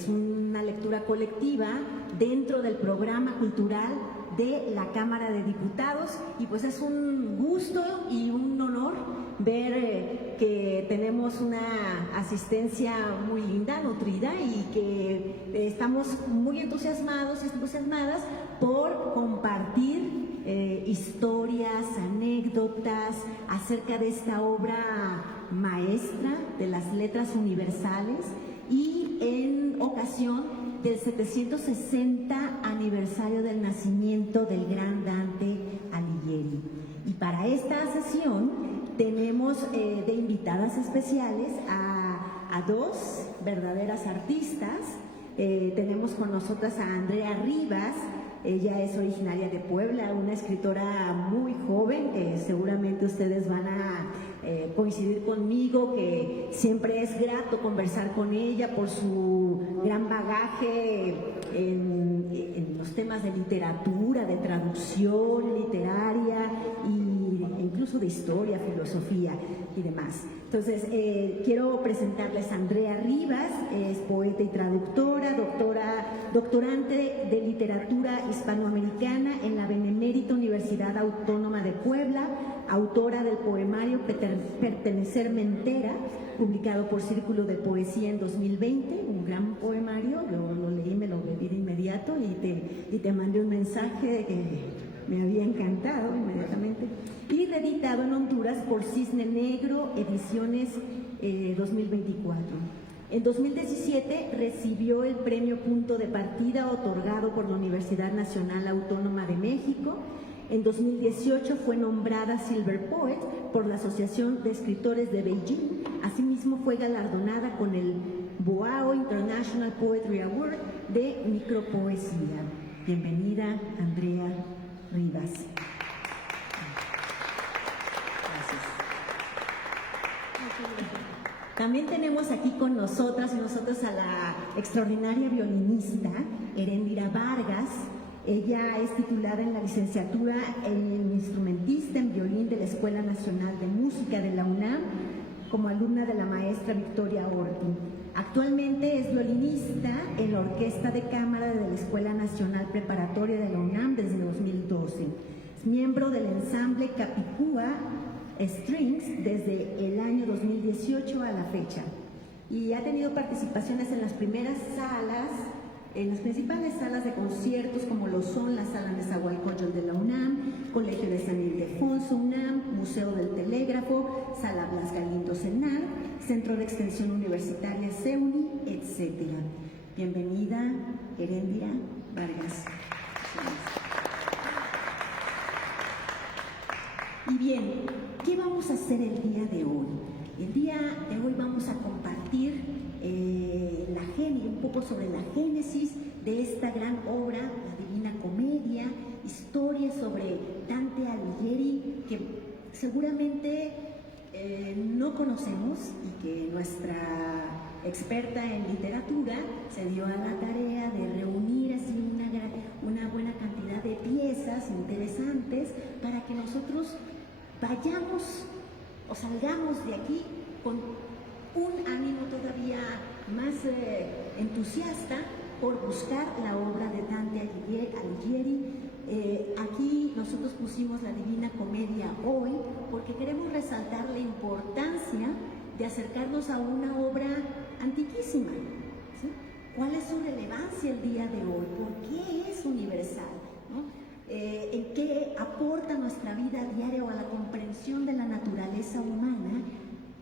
Es una lectura colectiva dentro del programa cultural de la Cámara de Diputados, y pues es un gusto y un honor ver que tenemos una asistencia muy linda, nutrida, y que estamos muy entusiasmados y entusiasmadas por compartir historias, anécdotas acerca de esta obra maestra de las letras universales, y en ocasión del 760 aniversario del nacimiento del gran Dante Alighieri. Y para esta sesión tenemos de invitadas especiales a dos verdaderas artistas. Tenemos con nosotras a Andrea Rivas. Ella es originaria de Puebla, una escritora muy joven. Seguramente ustedes van a coincidir conmigo que siempre es grato conversar con ella por su gran bagaje en los temas de literatura, de traducción literaria e incluso de historia, filosofía y demás. Entonces, quiero presentarles a Andrea Rivas. Es poeta y traductora, doctorante de literatura hispanoamericana en la Benemérita Universidad Autónoma de Puebla, autora del poemario Pertenecerme entera, publicado por Círculo de Poesía en 2020, un gran poemario. Yo lo leí, me lo bebí de inmediato y te mandé un mensaje de que me había encantado inmediatamente. Y reeditado en Honduras por Cisne Negro, ediciones 2024. En 2017 recibió el premio Punto de Partida, otorgado por la Universidad Nacional Autónoma de México. En 2018 fue nombrada Silver Poet por la Asociación de Escritores de Beijing. Asimismo fue galardonada con el Boao International Poetry Award de micropoesía. Bienvenida, Andrea Rivas. También tenemos aquí con nosotras y nosotros a la extraordinaria violinista Heréndira Vargas. Ella es titulada en la licenciatura en instrumentista en violín de la Escuela Nacional de Música de la UNAM, como alumna de la maestra Victoria Orti. Actualmente es violinista en la Orquesta de Cámara de la Escuela Nacional Preparatoria de la UNAM desde 2012. Es miembro del ensamble Capicúa Strings desde el año 2018 a la fecha, y ha tenido participaciones en las primeras salas, en las principales salas de conciertos, como lo son la Sala Nezahualcóyotl de la UNAM, Colegio de San Ildefonso UNAM, Museo del Telégrafo, Sala Blas Galindo CENAR, Centro de Extensión Universitaria CEUNY, etc. Bienvenida, Heréndira Vargas. Y bien, ¿qué vamos a hacer el día de hoy? El día de hoy vamos a compartir un poco sobre la génesis de esta gran obra, la Divina Comedia, historia sobre Dante Alighieri, que seguramente no conocemos, y que nuestra experta en literatura se dio a la tarea de reunir así una buena cantidad de piezas interesantes para que nosotros vayamos o salgamos de aquí con un ánimo todavía más entusiasta por buscar la obra de Dante Alighieri. Aquí nosotros pusimos la Divina Comedia hoy porque queremos resaltar la importancia de acercarnos a una obra antiquísima, ¿sí? ¿Cuál es su relevancia el día de hoy? ¿Por qué es universal? ¿No? ¿En qué aporta nuestra vida diaria o a la comprensión de la naturaleza humana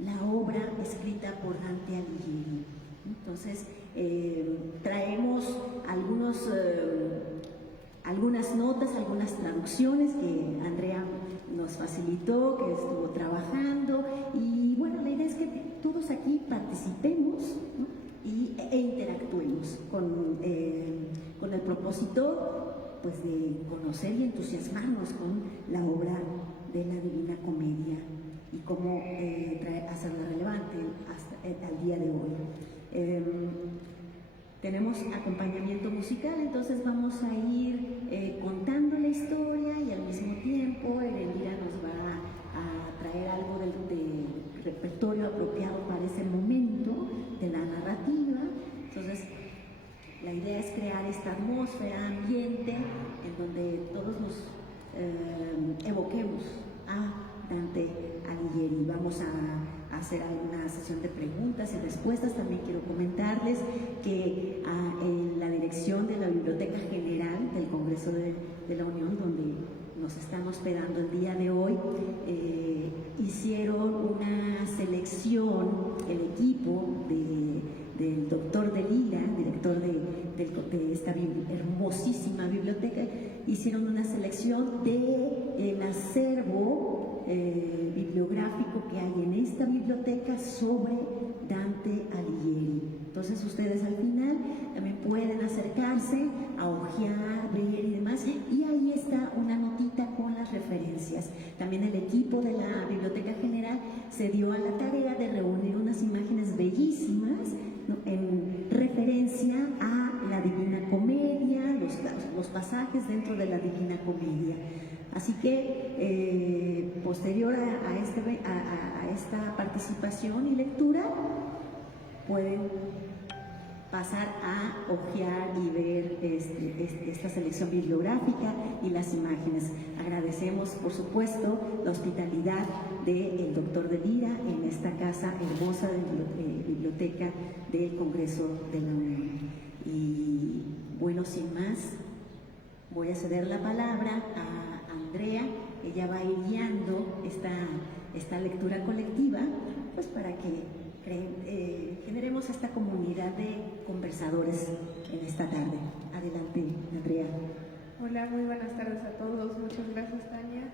la obra escrita por Dante Alighieri? Entonces, traemos algunas notas, algunas traducciones que Andrea nos facilitó, que estuvo trabajando, y bueno, la idea es que todos aquí participemos, ¿no? e interactuemos con el propósito, pues, de conocer y entusiasmarnos con la obra de la Divina Comedia y cómo hacerla relevante al día de hoy. Tenemos acompañamiento musical, entonces vamos a ir contando la historia, y al mismo tiempo Heréndira nos va a traer algo del repertorio apropiado para ese momento de la narrativa. Entonces atmósfera, ambiente, en donde todos nos evoquemos a Dante Alighieri. Vamos a hacer alguna sesión de preguntas y respuestas. También quiero comentarles que en la dirección de la Biblioteca General del Congreso de la Unión, donde nos están hospedando el día de hoy, hicieron una selección, el equipo del doctor de Lila, director de esta hermosísima biblioteca, hicieron una selección del acervo bibliográfico que hay en esta biblioteca sobre Dante Alighieri. Entonces ustedes al final también pueden acercarse a hojear, ver y demás, y ahí está una notita con las referencias. También el equipo de la Biblioteca General se dio a la tarea de reunir unas imágenes bellísimas, ¿no?, en referencia a la Divina Comedia, los pasajes dentro de la Divina Comedia. Así que posterior a esta participación y lectura, pueden pasar a hojear y ver esta selección bibliográfica y las imágenes. Agradecemos, por supuesto, la hospitalidad del doctor de Lira en esta casa hermosa de biblioteca del Congreso de la Unión. Y bueno, sin más, voy a ceder la palabra a Andrea. Ella va a ir guiando esta lectura colectiva, pues para que generemos esta comunidad de conversadores en esta tarde. Adelante, Andrea. Hola, muy buenas tardes a todos. Muchas gracias, Tania.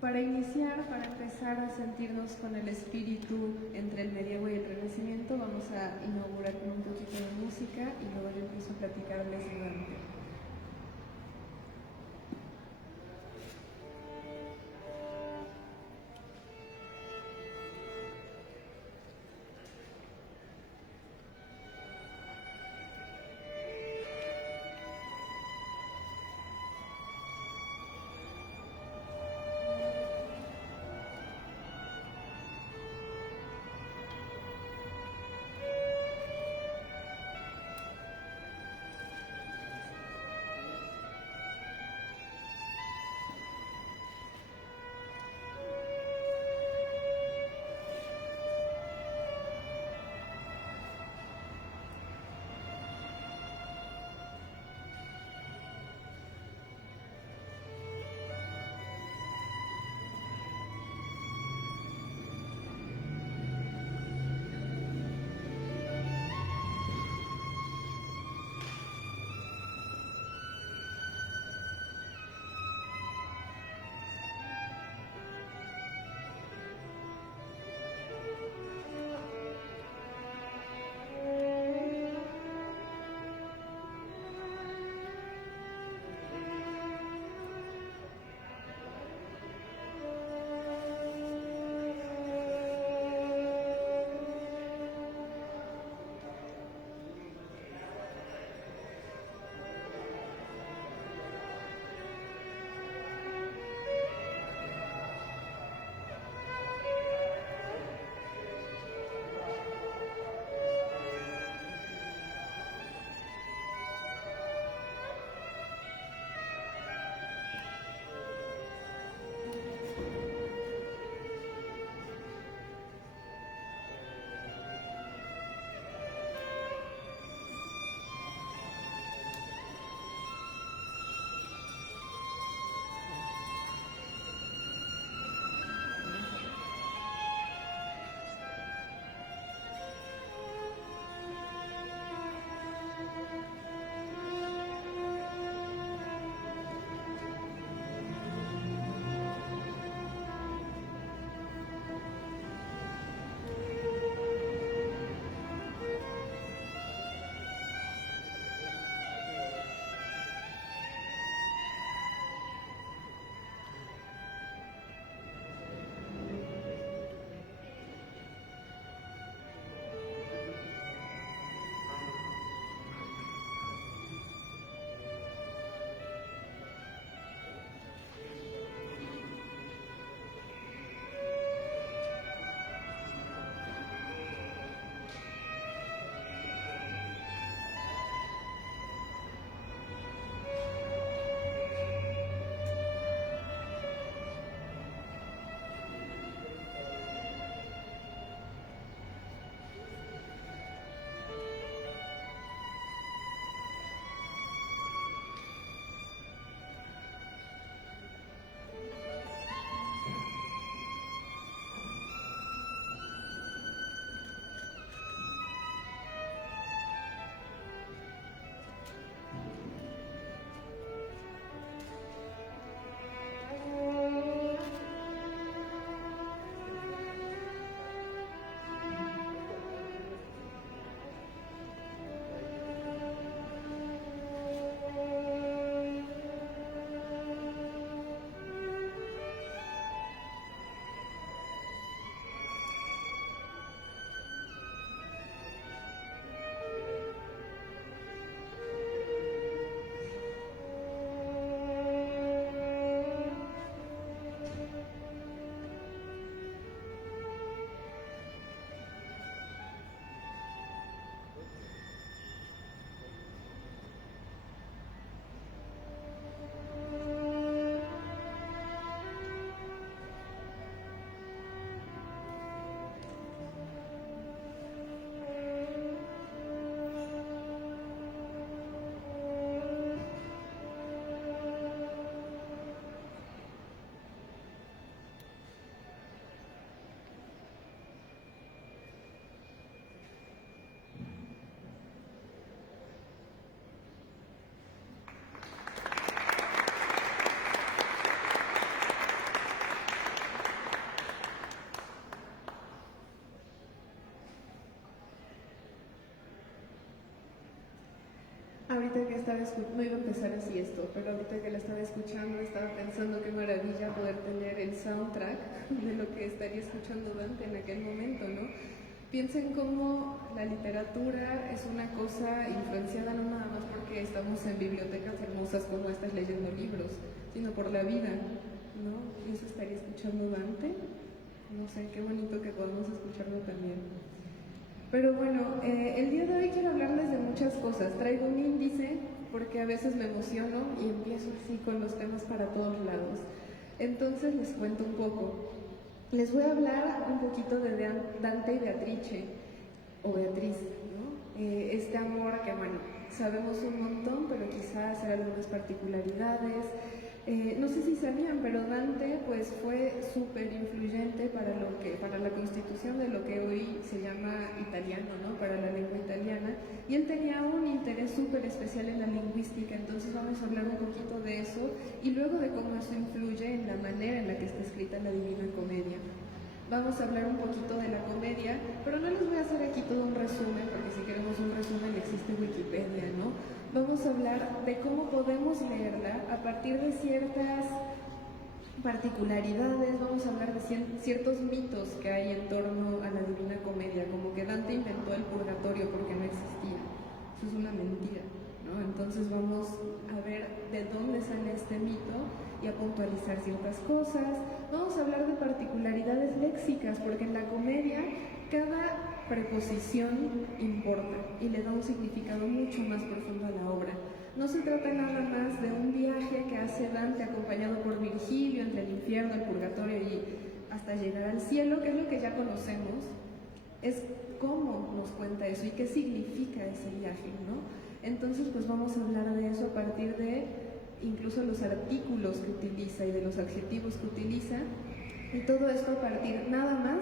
Para empezar a sentirnos con el espíritu entre el medievo y el renacimiento, vamos a inaugurar con un poquito de música y luego yo empiezo a platicarles de Dante. Ahorita que estaba escuchando, no iba a empezar así esto, pero ahorita que la estaba escuchando estaba pensando qué maravilla poder tener el soundtrack de lo que estaría escuchando Dante en aquel momento, ¿no? Piensen cómo la literatura es una cosa influenciada no nada más porque estamos en bibliotecas hermosas como estas leyendo libros, sino por la vida, ¿no? Y eso estaría escuchando Dante. No sé, qué bonito que podamos escucharlo también. Pero bueno, el día de hoy quiero hablarles de muchas cosas. Traigo un índice porque a veces me emociono y empiezo así con los temas para todos lados. Entonces les cuento un poco. Les voy a hablar un poquito de Dante y Beatrice, o Beatriz, ¿no? Este amor que, bueno, sabemos un montón, pero quizás hacer algunas particularidades. No sé si sabían, pero Dante pues fue súper influyente para la constitución de lo que hoy se llama italiano, ¿no? Para la lengua italiana, y él tenía un interés súper especial en la lingüística, entonces vamos a hablar un poquito de eso y luego de cómo eso influye en la manera en la que está escrita la Divina Comedia. Vamos a hablar un poquito de la comedia, pero no les voy a hacer aquí todo un resumen, porque si queremos un resumen existe Wikipedia, ¿no? Vamos a hablar de cómo podemos leerla a partir de ciertas particularidades, vamos a hablar de ciertos mitos que hay en torno a la Divina Comedia, como que Dante inventó el purgatorio porque no existía. Eso es una mentira, ¿no? Entonces vamos a ver de dónde sale este mito y a puntualizar ciertas cosas. Vamos a hablar de particularidades léxicas, porque en la comedia cada preposición importa y le da un significado mucho más profundo a la obra. No se trata nada más de un viaje que hace Dante acompañado por Virgilio entre el infierno, el purgatorio y hasta llegar al cielo, que es lo que ya conocemos, es cómo nos cuenta eso y qué significa ese viaje, ¿no? Entonces, pues vamos a hablar de eso a partir de incluso los artículos que utiliza y de los adjetivos que utiliza, y todo esto a partir nada más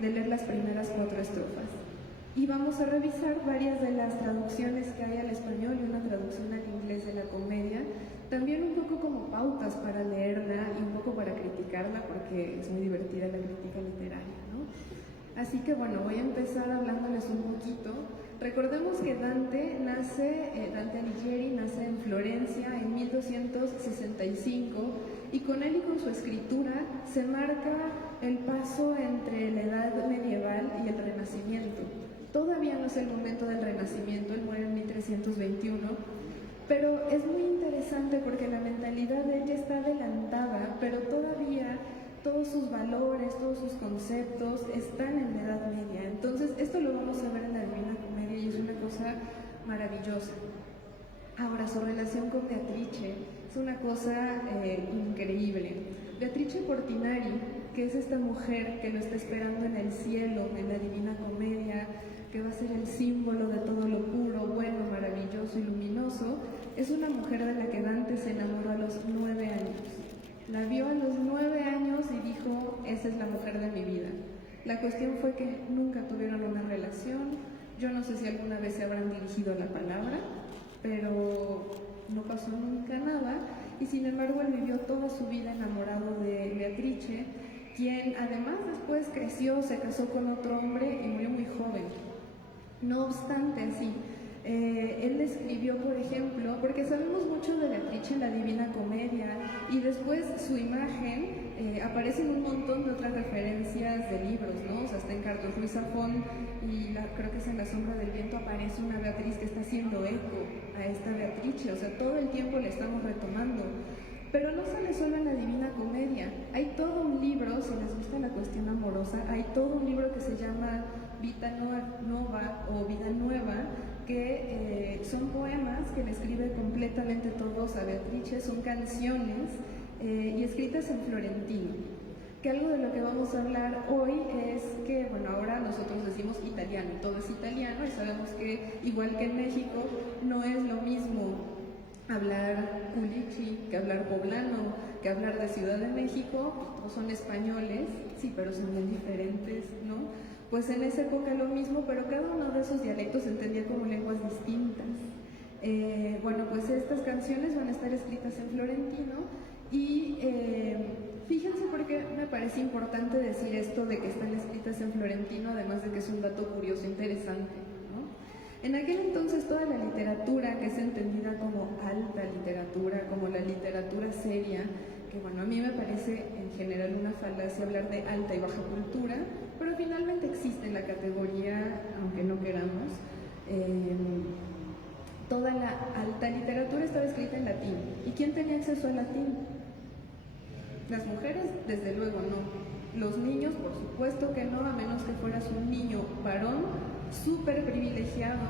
de leer las primeras 4 estrofas. Y vamos a revisar varias de las traducciones que hay al español y una traducción al inglés de la comedia, también un poco como pautas para leerla y un poco para criticarla, porque es muy divertida la crítica literaria, ¿no? Así que bueno, voy a empezar hablándoles un poquito. Recordemos que Dante Alighieri nace en Florencia en 1265 y con él y con su escritura se marca el paso entre la edad medieval y el Renacimiento. Todavía no es el momento del Renacimiento, él muere en 1321, pero es muy interesante porque la mentalidad de ella está adelantada, pero todavía todos sus valores, todos sus conceptos están en la Edad Media. Entonces, esto lo vamos a ver en la Divina Comedia y es una cosa maravillosa. Ahora, su relación con Beatrice es una cosa increíble. Beatrice Portinari, que es esta mujer que lo está esperando en el cielo, en la Divina Comedia, que va a ser el símbolo de todo lo puro, bueno, maravilloso y luminoso, es una mujer de la que Dante se enamoró a los 9 años. La vio a los 9 años y dijo, esa es la mujer de mi vida. La cuestión fue que nunca tuvieron una relación. Yo no sé si alguna vez se habrán dirigido la palabra, pero no pasó nunca nada. Y sin embargo, él vivió toda su vida enamorado de Beatrice, quien además después creció, se casó con otro hombre y murió muy joven. No obstante, sí. Él escribió, por ejemplo, porque sabemos mucho de Beatrice en la Divina Comedia y después su imagen aparece en un montón de otras referencias de libros, ¿no? O sea, está en Carlos Ruiz Zafón y creo que es en La Sombra del Viento aparece una Beatriz que está haciendo eco a esta Beatrice, o sea, todo el tiempo le estamos retomando. Pero no sale solo en la Divina Comedia, hay todo un libro, si les gusta la cuestión amorosa, hay todo un libro que se llama Vita Nova o Vida Nueva, que son poemas que le escribe completamente todos a Beatrice, son canciones y escritas en florentino. Que algo de lo que vamos a hablar hoy es que, bueno, ahora nosotros decimos italiano, todo es italiano y sabemos que, igual que en México, no es lo mismo hablar culichi que hablar poblano, que hablar de Ciudad de México, todos son españoles, sí, pero son bien diferentes, ¿no? Pues en esa época lo mismo, pero cada uno de esos dialectos se entendía como lenguas distintas. Bueno, pues estas canciones van a estar escritas en florentino y fíjense por qué me parece importante decir esto de que están escritas en florentino, además de que es un dato curioso, interesante, ¿no? En aquel entonces toda la literatura que es entendida como alta literatura, como la literatura seria, que bueno, a mí me parece en general una falacia hablar de alta y baja cultura, pero finalmente existe la categoría, aunque no queramos. Toda la alta literatura estaba escrita en latín. ¿Y quién tenía acceso al latín? Las mujeres, desde luego no. Los niños, por supuesto que no, a menos que fueras un niño varón súper privilegiado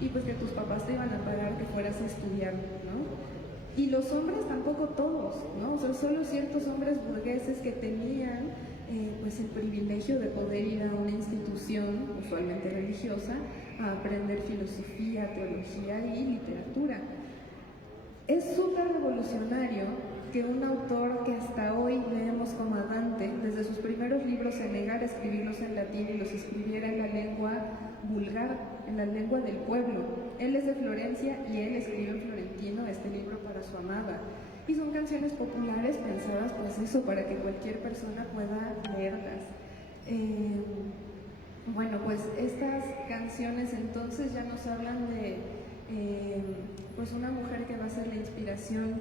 y pues que tus papás te iban a pagar que fueras a estudiar, ¿no? Y los hombres tampoco todos, ¿no? O sea, solo ciertos hombres burgueses que tenían pues el privilegio de poder ir a una institución, usualmente religiosa, a aprender filosofía, teología y literatura. Es súper revolucionario que un autor que hasta hoy leemos como a Dante, desde sus primeros libros se negara a escribirlos en latín y los escribiera en la lengua vulgar, en la lengua del pueblo. Él es de Florencia y él escribió en florentino este libro para su amada. Y son canciones populares pensadas pues eso, para que cualquier persona pueda leerlas. Bueno, pues estas canciones entonces ya nos hablan de pues una mujer que va a ser la inspiración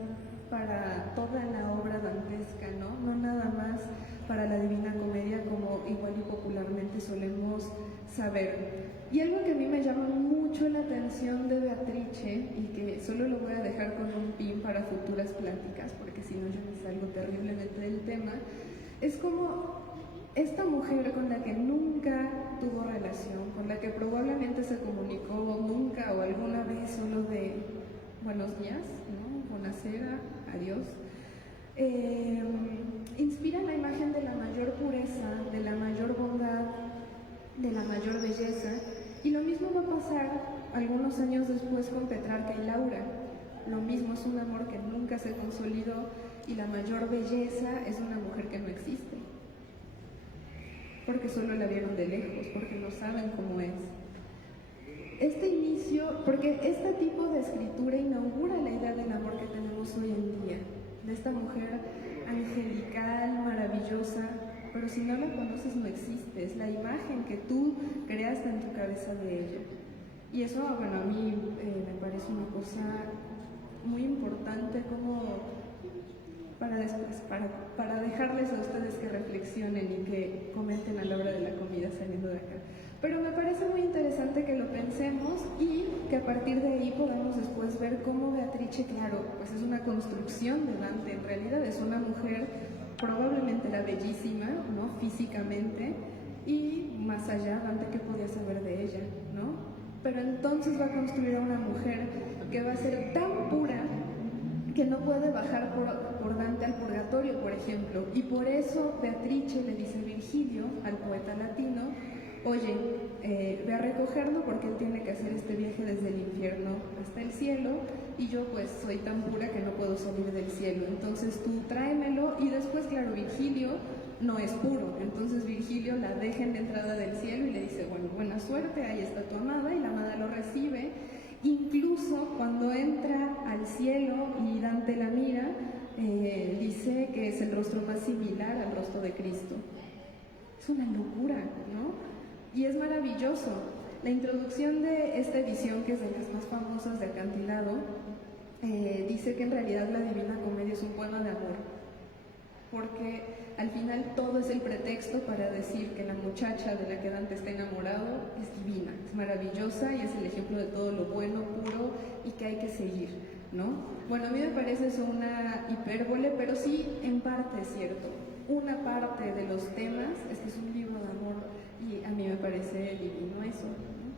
para toda la obra dantesca, ¿no? No nada más para la Divina Comedia como igual y popularmente solemos saber. Y algo que a mí me llama mucho la atención de Beatrice, y que solo lo voy a dejar con un pin para futuras pláticas, porque si no yo me salgo terriblemente del tema, es como esta mujer con la que nunca tuvo relación, con la que probablemente se comunicó nunca o alguna vez solo de buenos días, ¿no? Buonasera, adiós, inspira la imagen de la mayor pureza, de la mayor bondad, de la mayor belleza, y lo mismo va a pasar algunos años después con Petrarca y Laura. Lo mismo, es un amor que nunca se consolidó y la mayor belleza es una mujer que no existe, porque solo la vieron de lejos, porque no saben cómo es. Este inicio, porque este tipo de escritura inaugura la idea del amor que tenemos hoy en día, de esta mujer angelical, maravillosa, pero si no la conoces no existe, es la imagen que tú creaste en tu cabeza de ella. Y eso, bueno, a mí me parece una cosa muy importante como para después, para dejarles a ustedes que reflexionen y que comenten a la hora de la comida saliendo de acá. Pero me parece muy interesante que lo pensemos y que a partir de ahí podamos después ver cómo Beatrice, claro, pues es una construcción de Dante, en realidad es una mujer, probablemente la bellísima, ¿no? Físicamente, y más allá, Dante, ¿qué podía saber de ella, no? Pero entonces va a construir a una mujer que va a ser tan pura que no puede bajar por Dante al purgatorio, por ejemplo, y por eso Beatrice le dice a Virgilio, al poeta latino, oye, ve a recogerlo porque él tiene que hacer este viaje desde el infierno hasta el cielo y yo pues soy tan pura que no puedo salir del cielo, entonces tú tráemelo. Y después, claro, Virgilio no es puro, entonces Virgilio la deja en la entrada del cielo y le dice, bueno, buena suerte, ahí está tu amada, y la amada lo recibe. Incluso cuando entra al cielo y Dante la mira, dice que es el rostro más similar al rostro de Cristo. Es una locura, ¿no? Y es maravilloso. La introducción de esta edición, que es de las más famosas de Acantilado, dice que en realidad la Divina Comedia es un poema de amor, porque al final todo es el pretexto para decir que la muchacha de la que Dante está enamorado es divina, es maravillosa y es el ejemplo de todo lo bueno, puro y que hay que seguir, ¿no? Bueno, a mí me parece eso una hipérbole, pero sí en parte es cierto. Una parte de los temas es que es un libro de amor y a mí me parece divino eso, ¿no?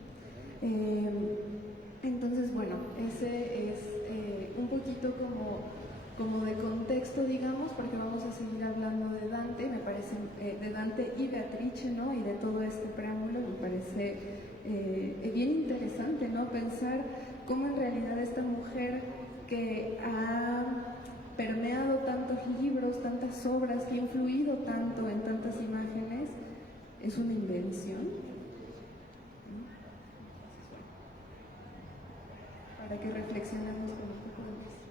Entonces, bueno, ese es un poquito como de contexto, digamos, porque vamos a seguir hablando de Dante, me parece, de Dante y Beatrice, ¿no? Y de todo este preámbulo, me parece bien interesante, ¿no? Pensar cómo en realidad esta mujer que ha permeado tantos libros, tantas obras, que ha influido tanto en tantas imágenes, es una invención. Para que reflexionemos con un poco de esto.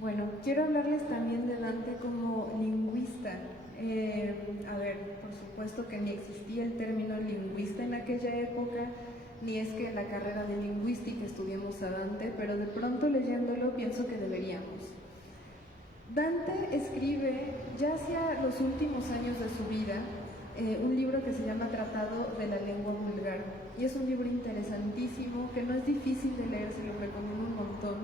Bueno, quiero hablarles también de Dante como lingüista. A ver, por supuesto que ni existía el término lingüista en aquella época, ni es que en la carrera de lingüística estudiemos a Dante, pero de pronto leyéndolo pienso que deberíamos. Dante escribe, ya hacia los últimos años de su vida, un libro que se llama Tratado de la Lengua Vulgar, y es un libro interesantísimo, que no es difícil de leer, se lo recomiendo un montón.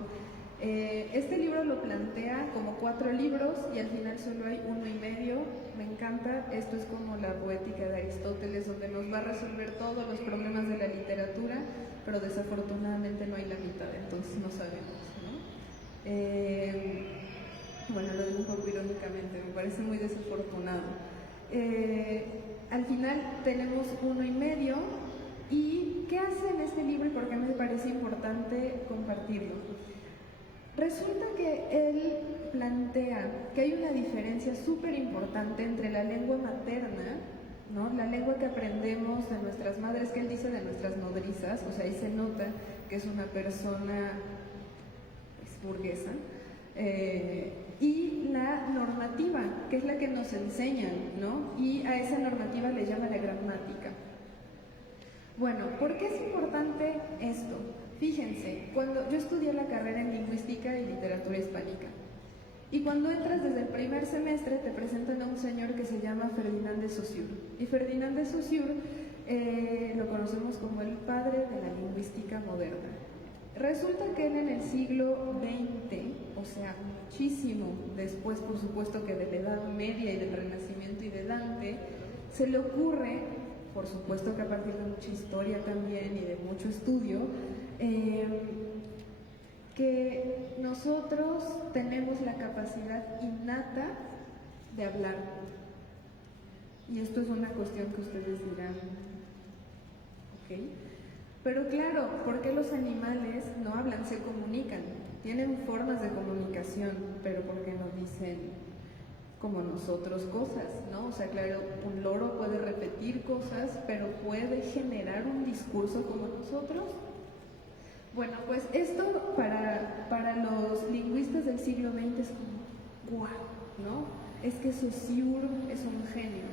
Este libro lo plantea como 4 libros y al final solo hay 1 y medio. Me encanta, esto es como la poética de Aristóteles, donde nos va a resolver todos los problemas de la literatura, pero desafortunadamente no hay la mitad, entonces no sabemos, ¿no? Bueno, lo digo un poco irónicamente, me parece muy desafortunado. Al final tenemos 1 y medio, y ¿qué hace en este libro y por qué me parece importante compartirlo? Resulta que él plantea que hay una diferencia súper importante entre la lengua materna, ¿no? La lengua que aprendemos de nuestras madres, que él dice de nuestras nodrizas, o sea, ahí se nota que es una persona burguesa, y la normativa, que es la que nos enseñan, ¿no? Y a esa normativa le llama la gramática. Bueno, ¿por qué es importante esto? Fíjense, cuando yo estudié la carrera en lingüística y literatura hispánica, y cuando entras desde el primer semestre te presentan a un señor que se llama Ferdinand de Saussure. Y Ferdinand de Saussure lo conocemos como el padre de la lingüística moderna. Resulta que él en el siglo XX, o sea, muchísimo después, por supuesto, que de la Edad Media y del Renacimiento y de Dante, se le ocurre, por supuesto que a partir de mucha historia también y de mucho estudio, que nosotros tenemos la capacidad innata de hablar. Y esto es una cuestión que ustedes dirán, ¿ok? Pero claro, ¿por qué los animales no hablan? Se comunican, tienen formas de comunicación, pero ¿por qué no dicen como nosotros cosas, ¿no? O sea, claro, un loro puede repetir cosas, pero ¿puede generar un discurso como nosotros? Bueno, pues esto para los lingüistas del siglo XX es como, ¡guau!, ¿no? Es que Saussure es un genio.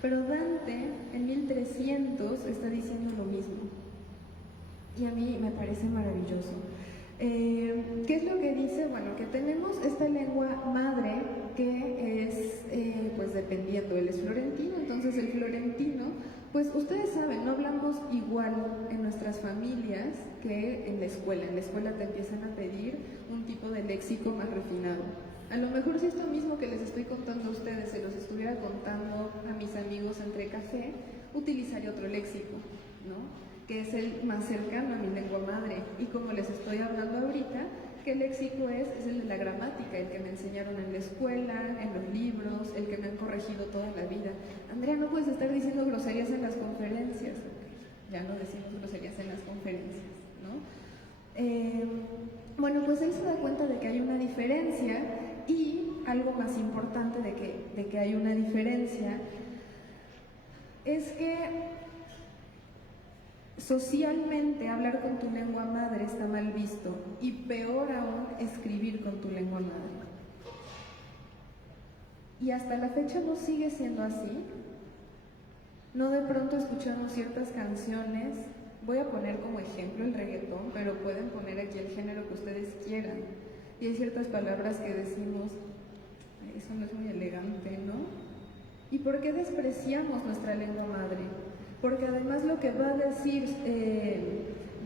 Pero Dante, en 1300, está diciendo lo mismo. Y a mí me parece maravilloso. ¿Qué es lo que dice? Bueno, que tenemos esta lengua madre que es, pues dependiendo, él es florentino, entonces el florentino, pues ustedes saben, no hablamos igual en nuestras familias que en la escuela. En la escuela te empiezan a pedir un tipo de léxico más refinado. A lo mejor si esto mismo que les estoy contando a ustedes se los estuviera contando a mis amigos entre café, utilizaría otro léxico, ¿no? Que es el más cercano a mi lengua madre. Y como les estoy hablando ahorita, ¿qué léxico es? Es el de la gramática, el que me enseñaron en la escuela, en los libros, el que me han corregido toda la vida. Andrea, no puedes estar diciendo groserías en las conferencias. Ya no decimos groserías en las conferencias, ¿no? Bueno, pues él se da cuenta de que hay una diferencia, y algo más importante de que hay una diferencia es que socialmente hablar con tu lengua madre está mal visto, y peor aún escribir con tu lengua madre. Y hasta la fecha no sigue siendo así. No de pronto escuchamos ciertas canciones, voy a poner como ejemplo el reggaetón, pero pueden poner aquí el género que ustedes quieran. Y hay ciertas palabras que decimos, eso no es muy elegante, ¿no? ¿Y por qué despreciamos nuestra lengua madre? Porque además lo que va a decir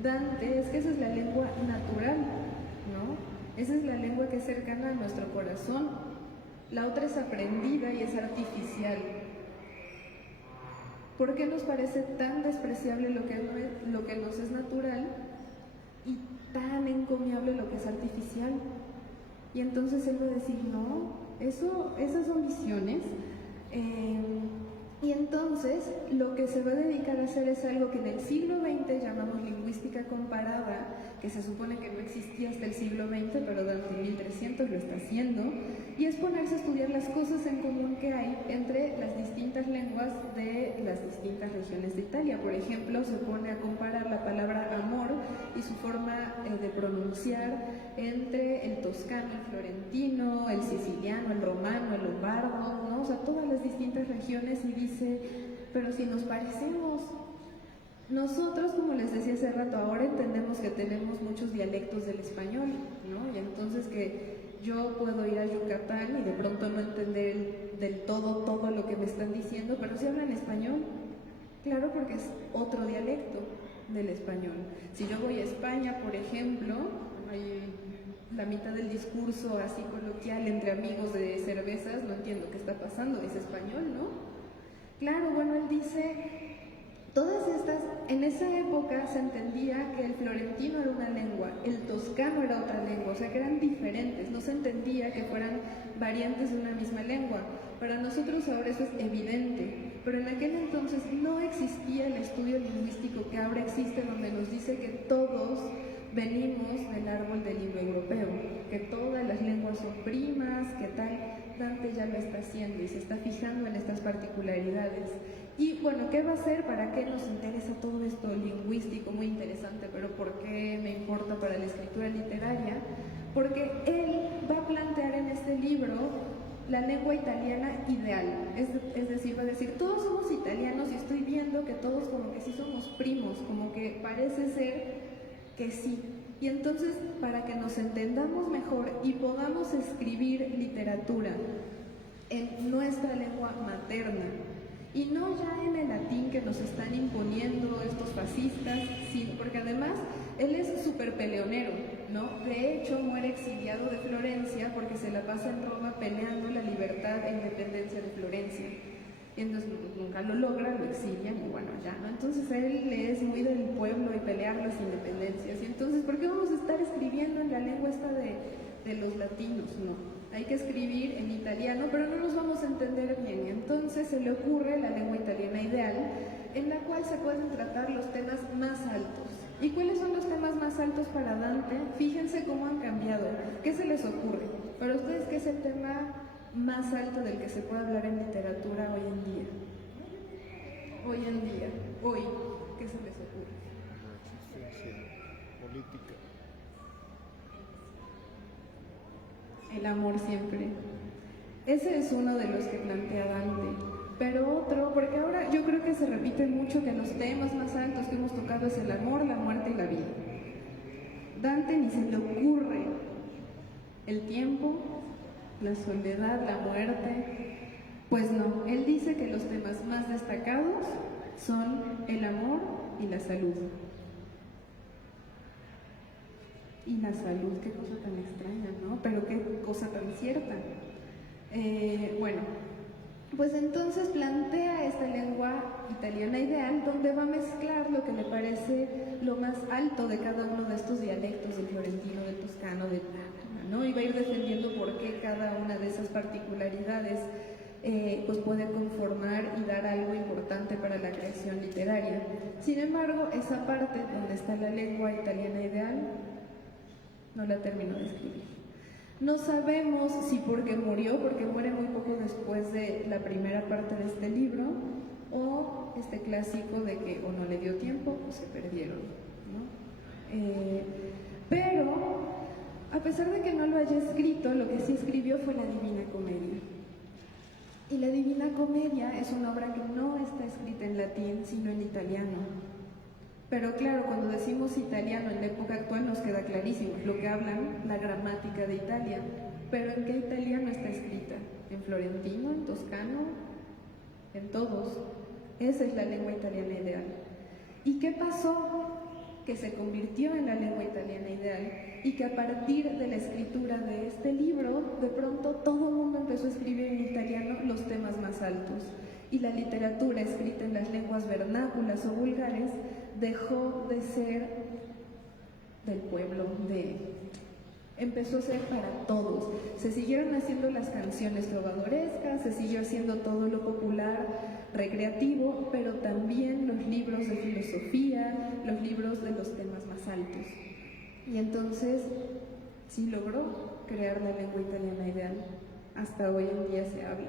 Dante es que esa es la lengua natural, ¿no? Esa es la lengua que es cercana a nuestro corazón. La otra es aprendida y es artificial. ¿Por qué nos parece tan despreciable lo que nos es natural y tan encomiable lo que es artificial? Y entonces él va a decir, no, esas son visiones. Y entonces lo que se va a dedicar a hacer es algo que en el siglo XX llamamos lingüística comparada, que se supone que no existía hasta el siglo XX, pero Dante en 1300 lo está haciendo, y es ponerse a estudiar las cosas en común que hay entre las distintas lenguas de las distintas regiones de Italia. Por ejemplo, se pone a comparar la palabra amor y su forma de pronunciar entre el toscano, el florentino, el siciliano, el romano, el lombardo, ¿no? O sea, todas las distintas regiones, y dice, pero si nos parecemos. Nosotros, como les decía hace rato, ahora entendemos que tenemos muchos dialectos del español, ¿no? Y entonces que yo puedo ir a Yucatán y de pronto no entender del todo lo que me están diciendo, pero si hablan español, claro, porque es otro dialecto del español. Si yo voy a España, por ejemplo, hay la mitad del discurso así coloquial entre amigos de cervezas, no entiendo qué está pasando, es español, ¿no? Claro, bueno, él dice... Todas estas, en esa época se entendía que el florentino era una lengua, el toscano era otra lengua, o sea que eran diferentes, no se entendía que fueran variantes de una misma lengua. Para nosotros ahora eso es evidente, pero en aquel entonces no existía el estudio lingüístico que ahora existe, donde nos dice que todos venimos del árbol del indoeuropeo, que todas las lenguas son primas, que tal. Dante ya lo está haciendo y se está fijando en estas particularidades. Y bueno, ¿qué va a hacer? ¿Para qué nos interesa todo esto lingüístico? Muy interesante, pero ¿por qué me importa para la escritura literaria? Porque él va a plantear en este libro la lengua italiana ideal. Es decir, va a decir, todos somos italianos y estoy viendo que todos como que sí somos primos, como que parece ser que sí. Y entonces, para que nos entendamos mejor y podamos escribir literatura en nuestra lengua materna, y no ya en el latín que nos están imponiendo estos fascistas, sí, porque además él es súper peleonero, ¿no? De hecho, muere exiliado de Florencia porque se la pasa en Roma peleando la libertad e independencia de Florencia. Y entonces nunca lo logra, lo exilian y bueno, ya, ¿no? Entonces él es muy del pueblo y pelear las independencias. Y entonces, ¿por qué vamos a estar escribiendo en la lengua esta de los latinos? No. Hay que escribir en italiano, pero no nos vamos a entender bien. Entonces se le ocurre la lengua italiana ideal, en la cual se pueden tratar los temas más altos. ¿Y cuáles son los temas más altos para Dante? Fíjense cómo han cambiado. ¿Qué se les ocurre? Para ustedes, ¿qué es el tema más alto del que se puede hablar en literatura hoy en día? Hoy, ¿qué se les ocurre? Política. El amor siempre. Ese es uno de los que plantea Dante. Pero otro, porque ahora yo creo que se repite mucho que los temas más altos que hemos tocado es el amor, la muerte y la vida. Dante ni se le ocurre el tiempo, la soledad, la muerte. Pues no, él dice que los temas más destacados son el amor y la salud. Y la salud, qué cosa tan extraña, ¿no? Pero qué cosa tan cierta. Bueno, pues entonces plantea esta lengua italiana ideal, donde va a mezclar lo que le parece lo más alto de cada uno de estos dialectos, del florentino, del toscano, del ¿no? Y va a ir defendiendo por qué cada una de esas particularidades pues puede conformar y dar algo importante para la creación literaria. Sin embargo, esa parte donde está la lengua italiana ideal no la terminó de escribir. No sabemos si porque murió, porque muere muy poco después de la primera parte de este libro, o este clásico de que o no le dio tiempo o se perdieron, ¿no? Pero, a pesar de que no lo haya escrito, lo que sí escribió fue la Divina Comedia. Y la Divina Comedia es una obra que no está escrita en latín, sino en italiano. Pero claro, cuando decimos italiano en la época actual nos queda clarísimo, es lo que hablan la gramática de Italia. Pero ¿en qué italiano está escrita? ¿En florentino, en toscano? En todos. Esa es la lengua italiana ideal. ¿Y qué pasó? Que se convirtió en la lengua italiana ideal y que a partir de la escritura de este libro, de pronto todo el mundo empezó a escribir en italiano los temas más altos. Y la literatura escrita en las lenguas vernáculas o vulgares dejó de ser del pueblo, empezó a ser para todos. Se siguieron haciendo las canciones trovadorescas, se siguió haciendo todo lo popular, recreativo, pero también los libros de filosofía, los libros de los temas más altos. Y entonces sí logró crear la lengua italiana ideal. Hasta hoy en día se habla.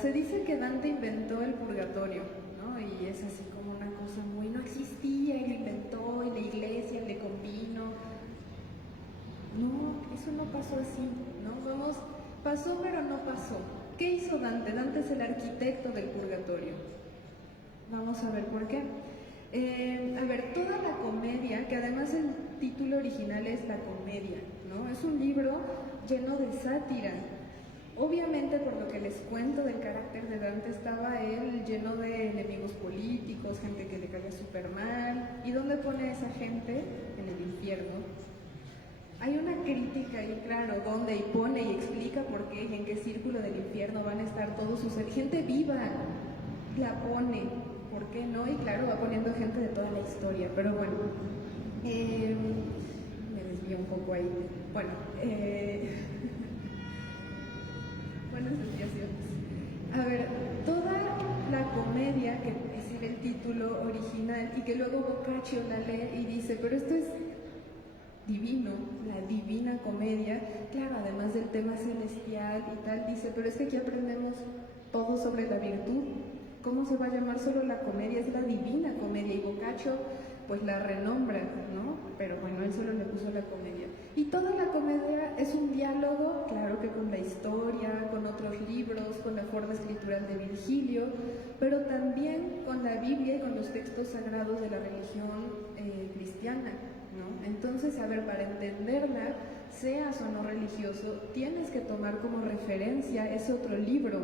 Se dice que Dante inventó el purgatorio, ¿no? Y es así como una cosa muy, no existía, y lo inventó, y la iglesia le convino. No, eso no pasó así, ¿no? Vamos, pasó pero no pasó. ¿Qué hizo Dante? Dante es el arquitecto del purgatorio. Vamos a ver por qué. A ver, toda la comedia, que además el título original es La Comedia, ¿no? Es un libro lleno de sátira. Obviamente, por lo que les cuento del carácter de Dante, estaba él lleno de enemigos políticos, gente que le caía súper mal. ¿Y dónde pone a esa gente? En el infierno. Hay una crítica ahí, claro, donde y pone y explica por qué, en qué círculo del infierno van a estar todos sus... Gente viva la pone, ¿por qué no? Y claro, va poniendo gente de toda la historia, pero bueno, me desvío un poco ahí. Bueno, buenas desviaciones. A ver, toda la comedia, que es el título original, y que luego Boccaccio la lee y dice, pero esto es divino, la divina comedia, claro, además del tema celestial y tal, dice, pero es que aquí aprendemos todo sobre la virtud. ¿Cómo se va a llamar solo la comedia? Es la divina comedia, y Boccaccio pues la renombra, ¿no? Pero bueno, él solo le puso la comedia. Y toda la comedia es un diálogo, claro que con la historia, con otros libros, con la forma escritural de Virgilio, pero también con la Biblia y con los textos sagrados de la religión cristiana, ¿no? Entonces, a ver, para entenderla, seas o no religioso, tienes que tomar como referencia ese otro libro,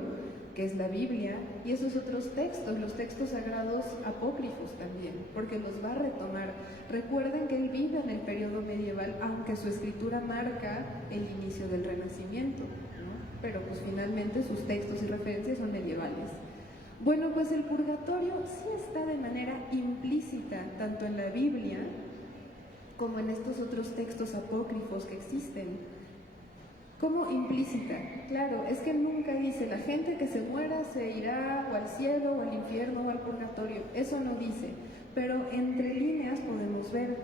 que es la Biblia, y esos otros textos, los textos sagrados apócrifos también, porque los va a retomar. Recuerden que él vive en el periodo medieval, aunque su escritura marca el inicio del Renacimiento, ¿no? Pero pues finalmente sus textos y referencias son medievales. Bueno, pues el purgatorio sí está de manera implícita, tanto en la Biblia como en estos otros textos apócrifos que existen. ¿Cómo implícita? Claro, es que nunca dice la gente que se muera se irá o al cielo o al infierno o al purgatorio. Eso no dice, pero entre líneas podemos ver.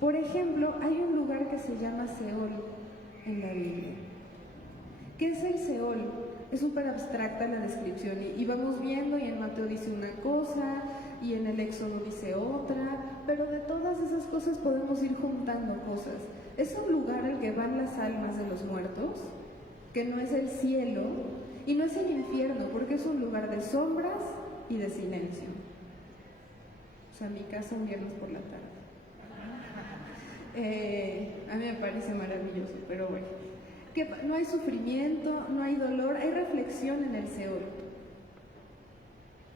Por ejemplo, hay un lugar que se llama Seol en la Biblia. ¿Qué es el Seol? Es súper abstracta la descripción y vamos viendo, y en Mateo dice una cosa y en el Éxodo dice otra, pero de todas esas cosas podemos ir juntando cosas. Es un lugar al que van las almas de los muertos, que no es el cielo y no es el infierno, porque es un lugar de sombras y de silencio. O sea, mi casa un viernes por la tarde. A mí me parece maravilloso, pero bueno. Que no hay sufrimiento, no hay dolor, hay reflexión en el Seol.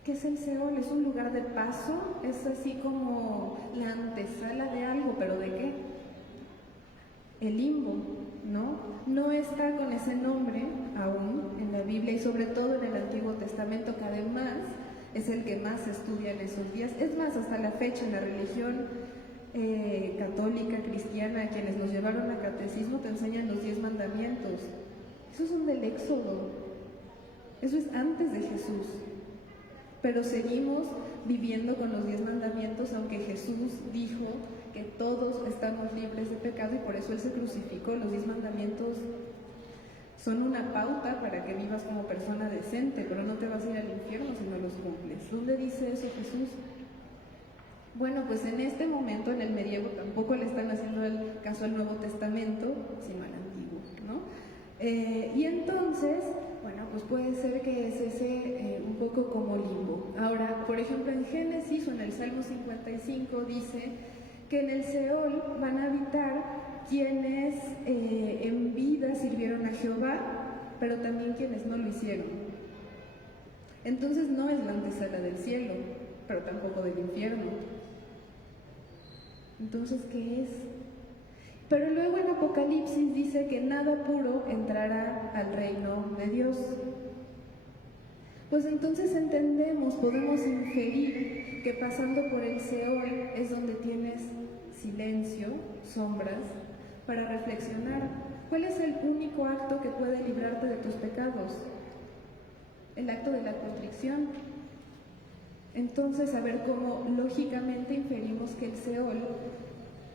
¿Qué es el Seol? Es un lugar de paso, es así como la antesala de algo, ¿pero de qué? El limbo, ¿no? No está con ese nombre aún en la Biblia y sobre todo en el Antiguo Testamento, que además es el que más se estudia en esos días. Es más, hasta la fecha en la religión católica, cristiana, quienes nos llevaron a catecismo te enseñan los 10 mandamientos. Esos son del Éxodo, eso es antes de Jesús, pero seguimos viviendo con los 10 mandamientos, aunque Jesús dijo que todos estamos libres de pecado y por eso Él se crucificó. Los 10 mandamientos son una pauta para que vivas como persona decente, pero no te vas a ir al infierno si no los cumples. ¿Dónde dice eso Jesús? Bueno, pues en este momento en el medievo tampoco le están haciendo el caso al Nuevo Testamento, sino al Antiguo, ¿no? Y entonces, bueno, pues puede ser que es ese un poco como limbo. Ahora, por ejemplo, en Génesis o en el Salmo 55 dice que en el Seol van a habitar quienes en vida sirvieron a Jehová, pero también quienes no lo hicieron. Entonces no es la antesala del cielo, pero tampoco del infierno. Entonces, ¿qué es? Pero luego en Apocalipsis dice que nada puro entrará al reino de Dios. Pues entonces entendemos, podemos inferir que pasando por el Seol es donde tienes silencio, sombras, para reflexionar. ¿Cuál es el único acto que puede librarte de tus pecados? El acto de la contrición. Entonces, a ver cómo lógicamente inferimos que el Seol,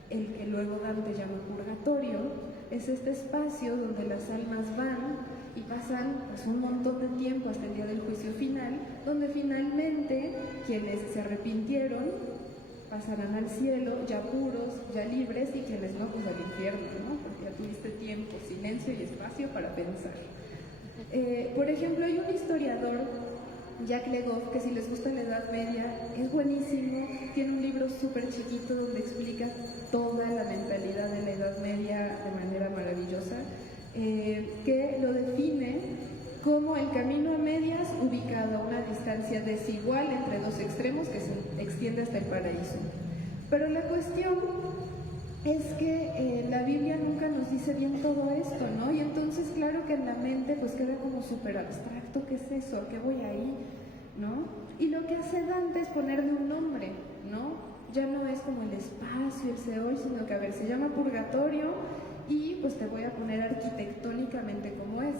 el que luego Dante llama purgatorio, es este espacio donde las almas van y pasan pues, un montón de tiempo hasta el día del juicio final, donde finalmente quienes se arrepintieron pasarán al cielo ya puros, ya libres, y quienes no, pues al infierno, ¿no? Porque ya tuviste tiempo, silencio y espacio para pensar. Por ejemplo, hay un historiador, Jacques Le Goff, que si les gusta la Edad Media, es buenísimo, tiene un libro súper chiquito donde explica toda la mentalidad de la Edad Media de manera maravillosa, que lo define como el camino a medias ubicado a una distancia desigual entre dos extremos que se extiende hasta el paraíso. Pero la cuestión es que la Biblia nunca nos dice bien todo esto, ¿no? Y entonces claro que en la mente pues queda como súper abstracto, ¿qué es eso? ¿A qué voy ahí? ¿No? Y lo que hace Dante es ponerle un nombre, ¿no? Ya no es como el espacio, el Seol, sino que, a ver, se llama purgatorio y pues te voy a poner arquitectónicamente cómo es.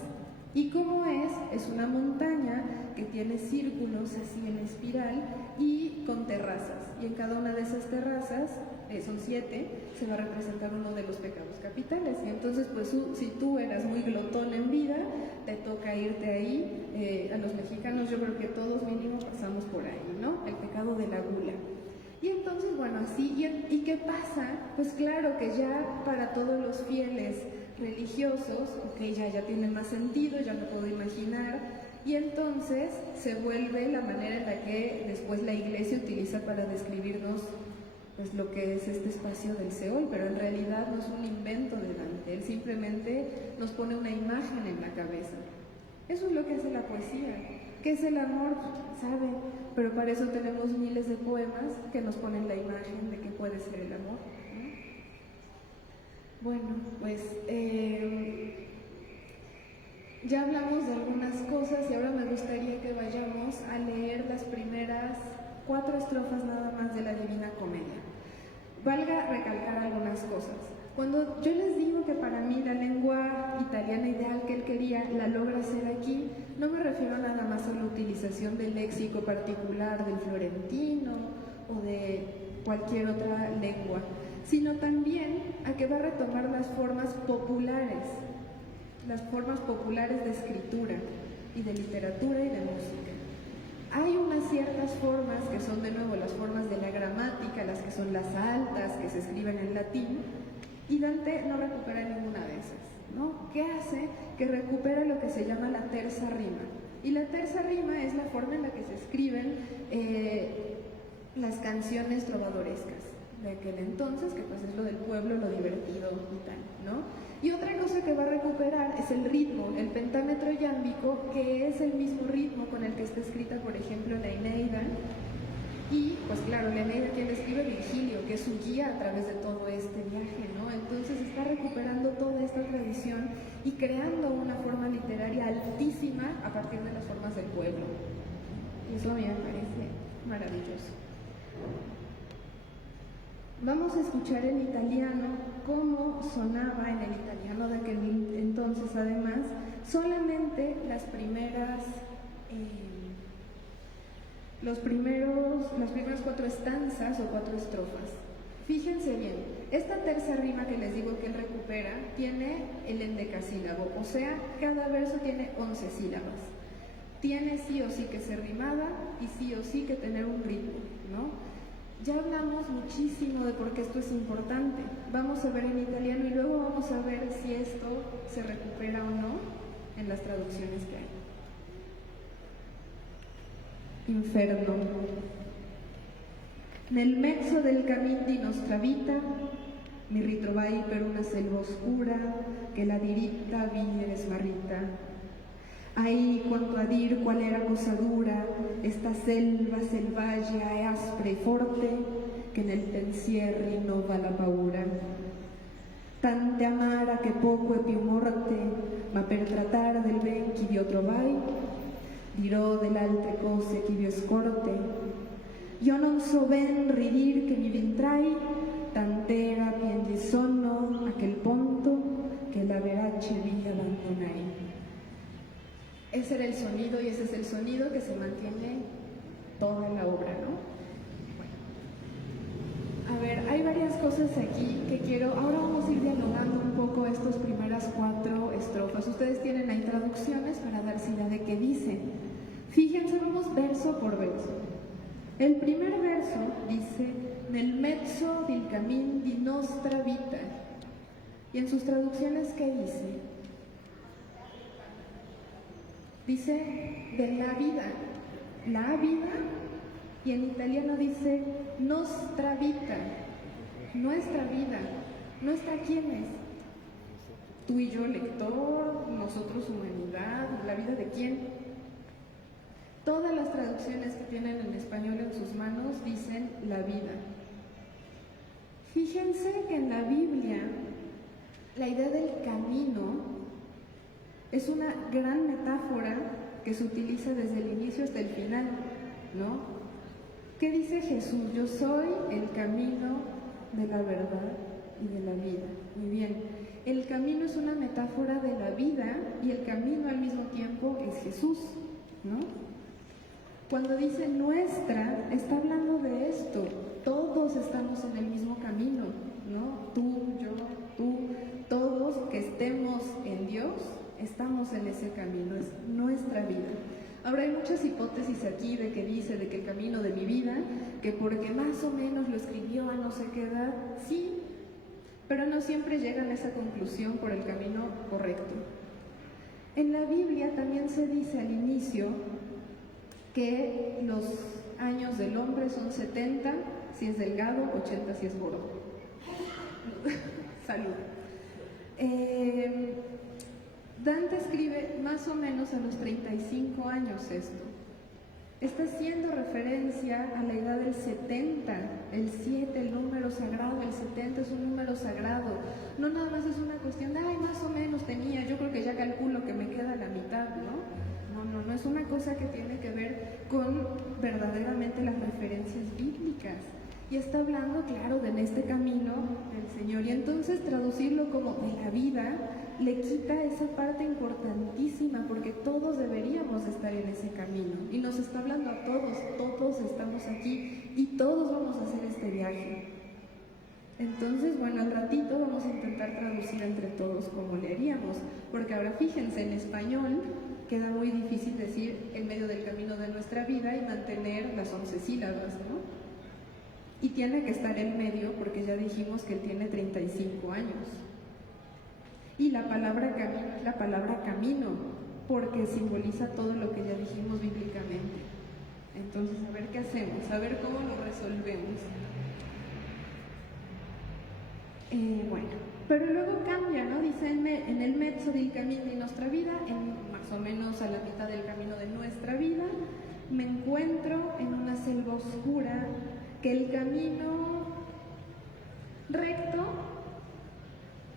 ¿Y cómo es? Es una montaña que tiene círculos así en espiral y con terrazas. Y en cada una de esas terrazas, son 7, se va a representar uno de los pecados capitales. Y entonces, pues si tú eras muy glotón en vida, te toca irte ahí. A los mexicanos yo creo que todos mínimo pasamos por ahí, ¿no? El pecado de la gula. Y entonces, bueno, así, ¿y qué pasa? Pues claro que ya para todos los fieles religiosos, ok, ya tiene más sentido, ya me puedo imaginar, y entonces se vuelve la manera en la que después la Iglesia utiliza para describirnos pues lo que es este espacio del Seol, pero en realidad no es un invento de Dante, él simplemente nos pone una imagen en la cabeza. Eso es lo que hace la poesía. ¿Qué es el amor? ¿Sabe? Pero para eso tenemos miles de poemas que nos ponen la imagen de qué puede ser el amor. Bueno, pues ya hablamos de algunas cosas y ahora me gustaría que vayamos a leer las primeras 4 estrofas nada más de la Divina Comedia. Valga recalcar algunas cosas. Cuando yo les digo que para mí la lengua italiana ideal que él quería la logra hacer aquí, no me refiero nada más a la utilización del léxico particular del florentino o de cualquier otra lengua, sino también a que va a retomar las formas populares de escritura y de literatura y de música. Hay unas ciertas formas que son de nuevo las formas de la gramática, las que son las altas, que se escriben en latín, y Dante no recupera ninguna de esas, ¿no? ¿Qué hace? Que recupera lo que se llama la terza rima. Y la terza rima es la forma en la que se escriben las canciones trovadorescas de aquel entonces, que pues es lo del pueblo, lo divertido y tal, ¿no? Y otra cosa que va a recuperar es el ritmo, el pentámetro yámbico, que es el mismo ritmo con el que está escrita, por ejemplo, la Eneida. Y, pues claro, la Eneida, quien la escribe, Virgilio, que es su guía a través de todo este viaje, ¿no? Entonces está recuperando toda esta tradición y creando una forma literaria altísima a partir de las formas del pueblo. Y eso a mí me parece maravilloso. Vamos a escuchar en italiano cómo sonaba en el italiano de aquel entonces, además, solamente las primeras 4 estanzas o 4 estrofas. Fíjense bien, esta terza rima que les digo que él recupera tiene el endecasílabo, o sea, cada verso tiene 11 sílabas. Tiene sí o sí que ser rimada y sí o sí que tener un ritmo, ¿no? Ya hablamos muchísimo de por qué esto es importante. Vamos a ver en italiano y luego vamos a ver si esto se recupera o no en las traducciones que hay. Inferno. Nel mezzo del cammin di nostra vita mi ritrovai per una selva oscura che la diritta via smarrita. Ahí quanto a dir qual era cosa dura esta selva selvaggia e aspra e forte che nel pensier rinnova la paura. Tante amara che poco è più morte, ma per trattare del ben chi io trovai, dirò delle altre cose chi vi scorte. Io non so ben ridir che mi vintrai, tant'era pien di sonno aquel punto che la verace via abbandonai. Ese era el sonido y ese es el sonido que se mantiene toda la obra, ¿no? Bueno. A ver, hay varias cosas aquí que quiero... Ahora vamos a ir dialogando un poco estas primeras 4 estrofas. Ustedes tienen ahí traducciones para darse idea de qué dicen. Fíjense, vamos verso por verso. El primer verso dice, nel mezzo del cammin di nostra vita. Y en sus traducciones, ¿qué dice? Dice de la vida, y en italiano dice nostra vita, nuestra vida. ¿Nuestra quién es? Tú y yo, lector, nosotros, humanidad, ¿la vida de quién? Todas las traducciones que tienen en español en sus manos dicen la vida. Fíjense que en la Biblia la idea del camino es una gran metáfora que se utiliza desde el inicio hasta el final, ¿no? ¿Qué dice Jesús? Yo soy el camino de la verdad y de la vida. Muy bien, el camino es una metáfora de la vida y el camino al mismo tiempo es Jesús, ¿no? Cuando dice nuestra, está hablando de esto. Todos estamos en el mismo camino, ¿no? Tú, yo, tú, todos que estemos en Dios, estamos en ese camino, es nuestra vida. Ahora hay muchas hipótesis aquí de que dice de que el camino de mi vida, que porque más o menos lo escribió a no sé qué edad, sí, pero no siempre llegan a esa conclusión por el camino correcto. En la Biblia también se dice al inicio que los años del hombre son 70 si es delgado, 80 si es gordo. Salud. Dante escribe más o menos a los 35 años esto. Está haciendo referencia a la edad del 70, el 7, el número sagrado, el 70 es un número sagrado. No nada más es una cuestión de, ay, más o menos tenía, yo creo que ya calculo que me queda la mitad, ¿no? No es una cosa que tiene que ver con verdaderamente las referencias bíblicas. Y está hablando, claro, de en este camino del Señor. Y entonces traducirlo como de la vida le quita esa parte importantísima, porque todos deberíamos estar en ese camino. Y nos está hablando a todos, todos estamos aquí y todos vamos a hacer este viaje. Entonces, bueno, al ratito vamos a intentar traducir entre todos cómo le haríamos, porque ahora fíjense, en español queda muy difícil decir en medio del camino de nuestra vida y mantener las 11 sílabas, ¿no? Y tiene que estar en medio porque ya dijimos que él tiene 35 años. Y la palabra camino es la palabra camino, porque simboliza todo lo que ya dijimos bíblicamente. Entonces, a ver qué hacemos, a ver cómo lo resolvemos. Bueno, pero luego cambia, ¿no? Dice en el mezzo del camino de nuestra vida, más o menos a la mitad del camino de nuestra vida, me encuentro en una selva oscura, que el camino recto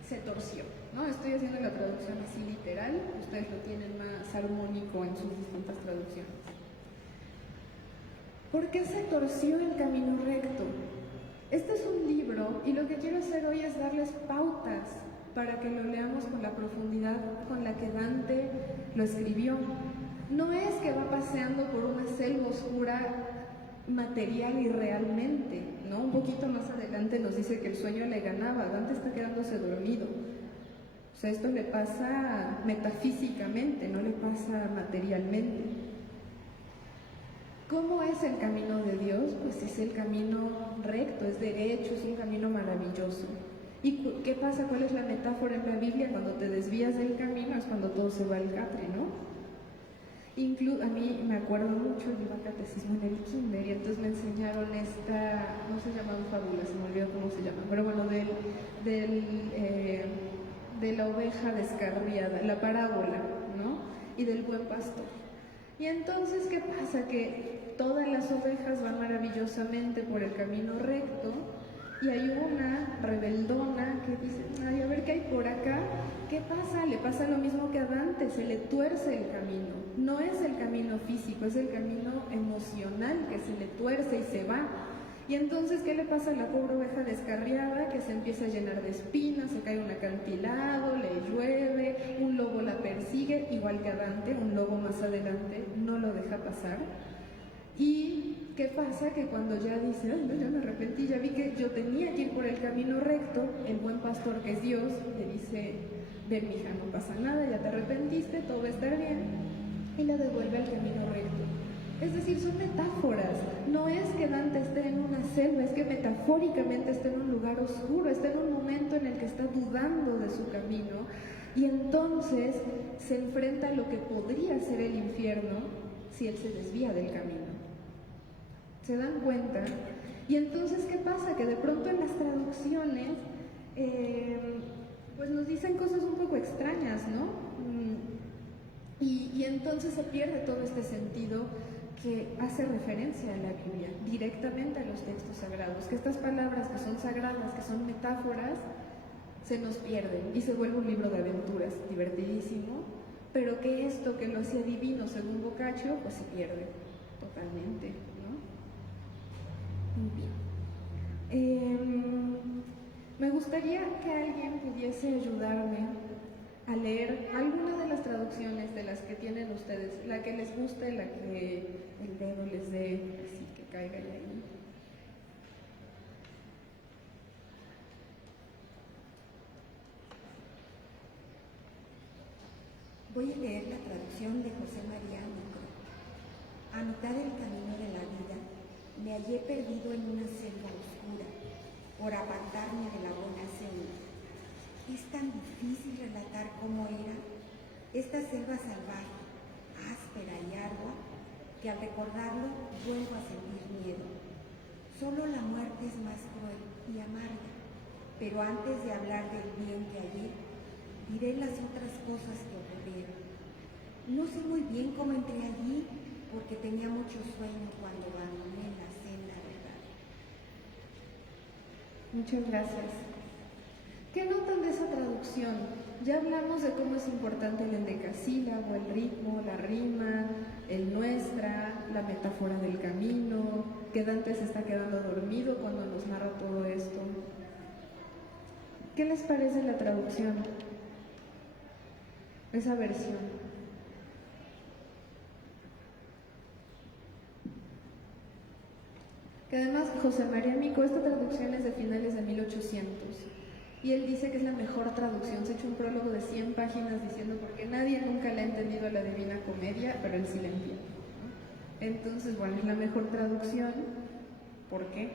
se torció, ¿no? Estoy haciendo la traducción así literal, ustedes lo tienen más armónico en sus distintas traducciones. ¿Por qué se torció el camino recto? Este es un libro y lo que quiero hacer hoy es darles pautas para que lo leamos con la profundidad con la que Dante lo escribió. No es que va paseando por una selva oscura material y realmente, ¿no? Un poquito más adelante nos dice que el sueño le ganaba, Dante está quedándose dormido. O sea, esto le pasa metafísicamente, no le pasa materialmente. ¿Cómo es el camino de Dios? Pues es el camino recto, es derecho, es un camino maravilloso. ¿Y qué pasa? ¿Cuál es la metáfora en la Biblia? Cuando te desvías del camino es cuando todo se va al catre, ¿no? A mí me acuerdo mucho, yo iba a catecismo en el kinder y entonces me enseñaron esta, no se llaman fábulas, se me olvidó cómo se llama, pero bueno, de la oveja descarriada, la parábola, ¿no? Y del buen pastor. Y entonces, ¿qué pasa? Que todas las ovejas van maravillosamente por el camino recto y hay una rebeldona que dice, ay, a ver qué hay por acá. ¿Qué pasa? Le pasa lo mismo que a Dante, se le tuerce el camino. No es el camino físico, es el camino emocional que se le tuerce y se va. Y entonces, ¿qué le pasa a la pobre oveja descarriada? Que se empieza a llenar de espinas, se cae un acantilado, le llueve, un lobo la persigue, igual que a Dante, un lobo más adelante no lo deja pasar. ¿Y qué pasa? Que cuando ya dice, ay, no, ya me arrepentí, ya vi que yo tenía que ir por el camino recto, el buen pastor, que es Dios, le dice, ven, mija, no pasa nada, ya te arrepentiste, todo va a estar bien, y la devuelve al camino recto. Es decir, son metáforas. No es que Dante esté en una selva, es que metafóricamente está en un lugar oscuro, está en un momento en el que está dudando de su camino y entonces se enfrenta a lo que podría ser el infierno si él se desvía del camino. ¿Se dan cuenta? Y entonces, ¿qué pasa? Que de pronto en las traducciones pues nos dicen cosas un poco extrañas, ¿no? Y entonces se pierde todo este sentido que hace referencia a la Biblia, directamente a los textos sagrados, que estas palabras que son sagradas, que son metáforas, se nos pierden y se vuelve un libro de aventuras divertidísimo, pero que esto que lo hacía divino según Boccaccio, pues se pierde totalmente, ¿no? Bien. Me gustaría que alguien pudiese ayudarme a leer alguna de las traducciones de las que tienen ustedes, la que les guste, la que el dedo les dé, así que caiga ahí. Voy a leer la traducción de José María Micro. A mitad del camino de la vida, me hallé perdido en una selva oscura, por apartarme de la buena senda. Es tan difícil relatar cómo era esta selva salvaje, áspera y ardua, que al recordarlo vuelvo a sentir miedo. Solo la muerte es más cruel y amarga, pero antes de hablar del bien que hallé, diré las otras cosas que ocurrieron. No sé muy bien cómo entré allí, porque tenía mucho sueño cuando abandoné la senda real. Muchas gracias. ¿Qué notan de esa traducción? Ya hablamos de cómo es importante el endecasílabo, el ritmo, la rima, el nuestra, la metáfora del camino, que Dante se está quedando dormido cuando nos narra todo esto. ¿Qué les parece la traducción? Esa versión. Que además José María Mico, esta traducción es de finales de 1800 y él dice que es la mejor traducción. Se ha hecho un prólogo de 100 páginas diciendo porque nadie nunca le ha entendido a la Divina Comedia, pero él sí la entiende, ¿no? Entonces, bueno, es la mejor traducción. ¿Por qué?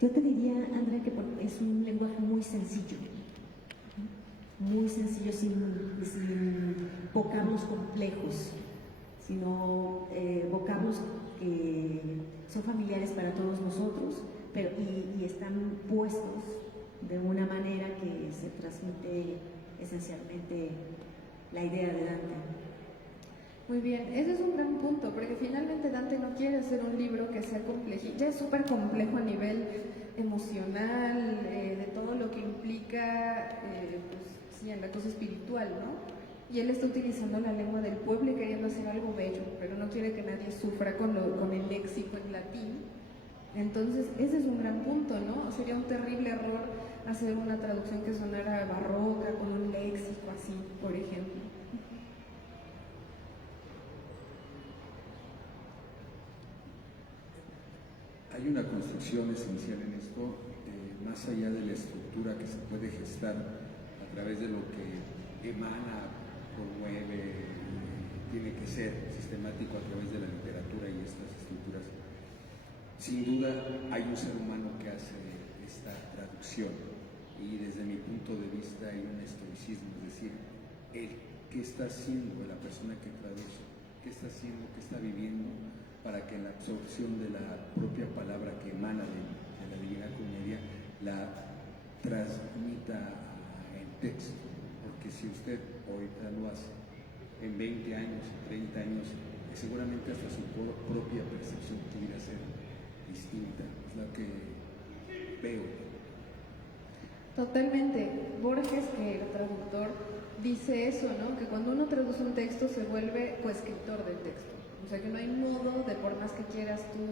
Yo te diría, Andrea, que es un lenguaje muy sencillo, sin vocablos complejos, sino vocablos que son familiares para todos nosotros, pero y están puestos de una manera que se transmite esencialmente la idea de Dante. Muy bien, ese es un gran punto, porque finalmente Dante no quiere hacer un libro que sea complejo, ya es súper complejo a nivel emocional, de todo lo que implica, pues, sí, en la cosa espiritual, ¿no? Y él está utilizando la lengua del pueblo y queriendo hacer algo bello, pero no quiere que nadie sufra con el léxico en latín. Entonces, ese es un gran punto, ¿no? Sería un terrible error hacer una traducción que sonara barroca, con un léxico así, por ejemplo. Hay una construcción esencial en esto, más allá de la estructura que se puede gestar a través de lo que emana, promueve, tiene que ser sistemático a través de la literatura y estas estructuras. Sin duda hay un ser humano que hace esta traducción y desde mi punto de vista hay un estoicismo, es decir, ¿qué está haciendo la persona que traduce? ¿Qué está haciendo? ¿Qué está viviendo? Para que la absorción de la propia palabra que emana de la Divina Comedia la transmita en texto, porque si usted ahorita lo hace en 20 años, 30 años, seguramente hasta su propia percepción pudiera ser distinta, es la que veo. Totalmente. Borges, que el traductor, dice eso, ¿no? Que cuando uno traduce un texto se vuelve coescritor del texto. O sea que no hay modo de, por más que quieras tú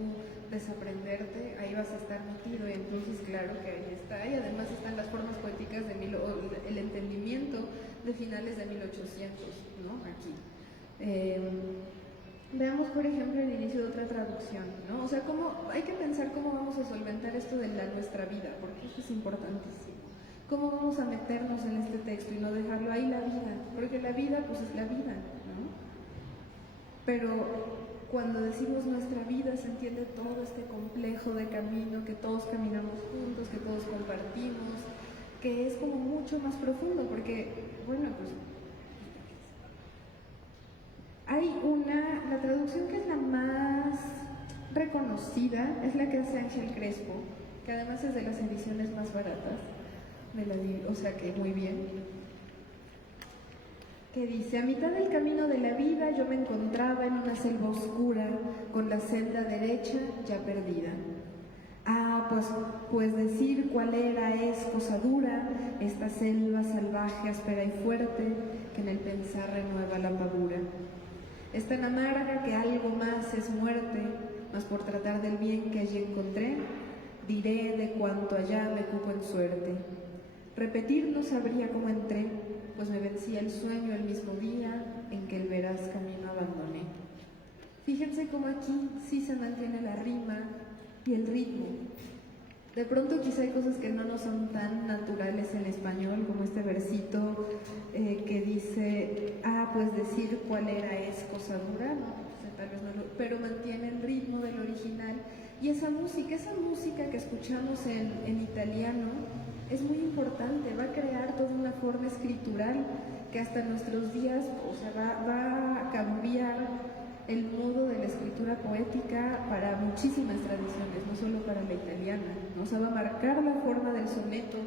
desaprenderte, ahí vas a estar metido, y entonces claro que ahí está, y además están las formas poéticas el entendimiento de finales de 1800, ¿no? Aquí. Veamos, por ejemplo, el inicio de otra traducción, ¿no? O sea, hay que pensar cómo vamos a solventar esto de nuestra vida, porque esto es importantísimo. ¿Cómo vamos a meternos en este texto y no dejarlo ahí la vida? Porque la vida, pues es la vida, ¿no? Pero cuando decimos nuestra vida se entiende todo este complejo de camino que todos caminamos juntos, que todos compartimos, que es como mucho más profundo, porque, bueno, pues hay la traducción que es la más reconocida, es la que hace Ángel Crespo, que además es de las ediciones más baratas, o sea que muy bien. Que dice: a mitad del camino de la vida yo me encontraba en una selva oscura, con la senda derecha ya perdida. Ah, pues decir cuál era es cosa dura, esta selva salvaje, áspera y fuerte, que en el pensar renueva la amargura. Es tan amarga que algo más es muerte, mas por tratar del bien que allí encontré, diré de cuanto allá me cupo en suerte. Repetir no sabría cómo entré, pues me vencía el sueño el mismo día en que el veraz camino abandoné. Fíjense cómo aquí sí se mantiene la rima y el ritmo. De pronto quizá hay cosas que no nos son tan naturales en español, como este versito que dice, pues decir cuál era es cosa dura, ¿no? O sea, tal vez no pero mantiene el ritmo del original. Y esa música que escuchamos en italiano, es muy importante, va a crear toda una forma escritural que hasta nuestros días, o sea, va a cambiar el modo de la escritura poética para muchísimas tradiciones, no solo para la italiana, ¿no? O sea, va a marcar la forma del soneto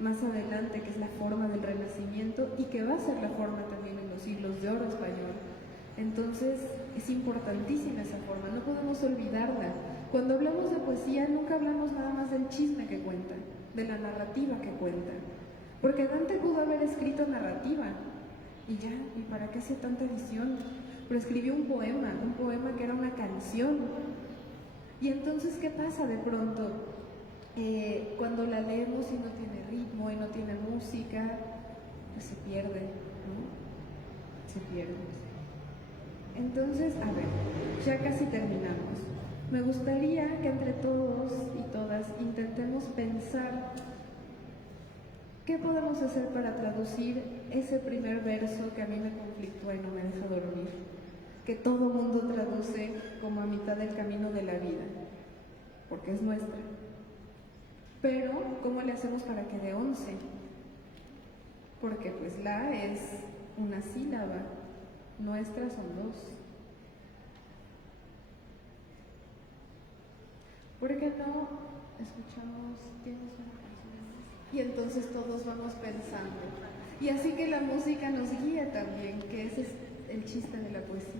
más adelante, que es la forma del Renacimiento, y que va a ser la forma también en los siglos de oro español. Entonces, es importantísima esa forma, no podemos olvidarla. Cuando hablamos de poesía, nunca hablamos nada más del chisme que cuenta, de la narrativa que cuenta, porque Dante pudo haber escrito narrativa y ya, ¿y para qué hacía tanta edición? pero escribió un poema que era una canción. Y entonces, ¿qué pasa de pronto? Cuando la leemos y no tiene ritmo y no tiene música, pues se pierde, ¿no? Se pierde. Entonces, a ver, ya casi terminamos. Me gustaría que entre todos y todas intentemos pensar qué podemos hacer para traducir ese primer verso que a mí me conflictúa y no me deja dormir, que todo mundo traduce como a mitad del camino de la vida, porque es nuestra. Pero, ¿cómo le hacemos para que dé 11? Porque pues la es una sílaba, nuestras son 2. ¿Por qué no escuchamos, tienes una canción más? Y entonces todos vamos pensando. Y así que la música nos guía también, que ese es el chiste de la poesía.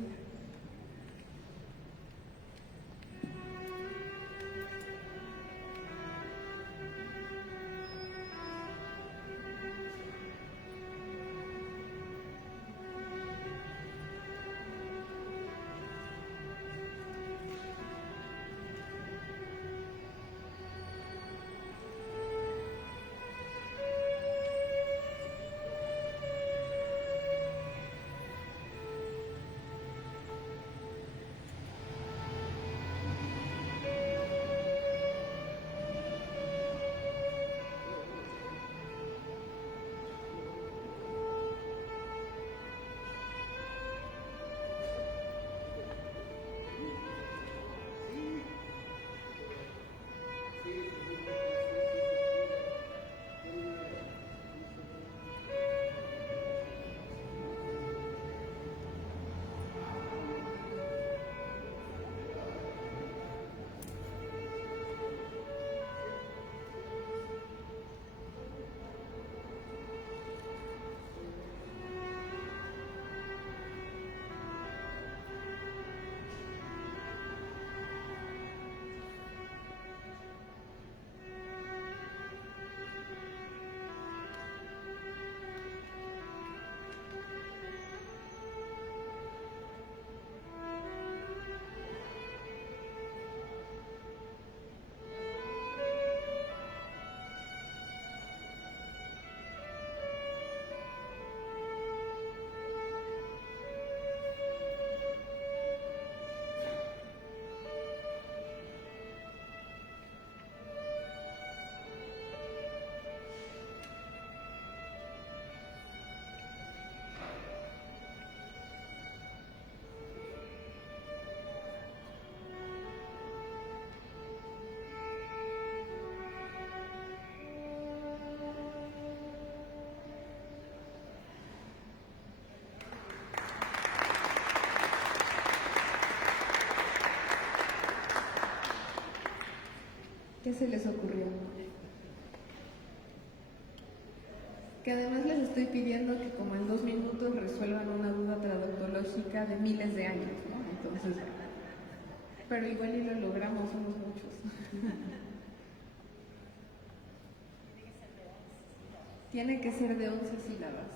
¿Qué se les ocurrió? Que además les estoy pidiendo que como en 2 minutos resuelvan una duda traductológica de miles de años, ¿no? Entonces, pero igual y lo logramos, somos muchos. Tiene que ser de 11 sílabas.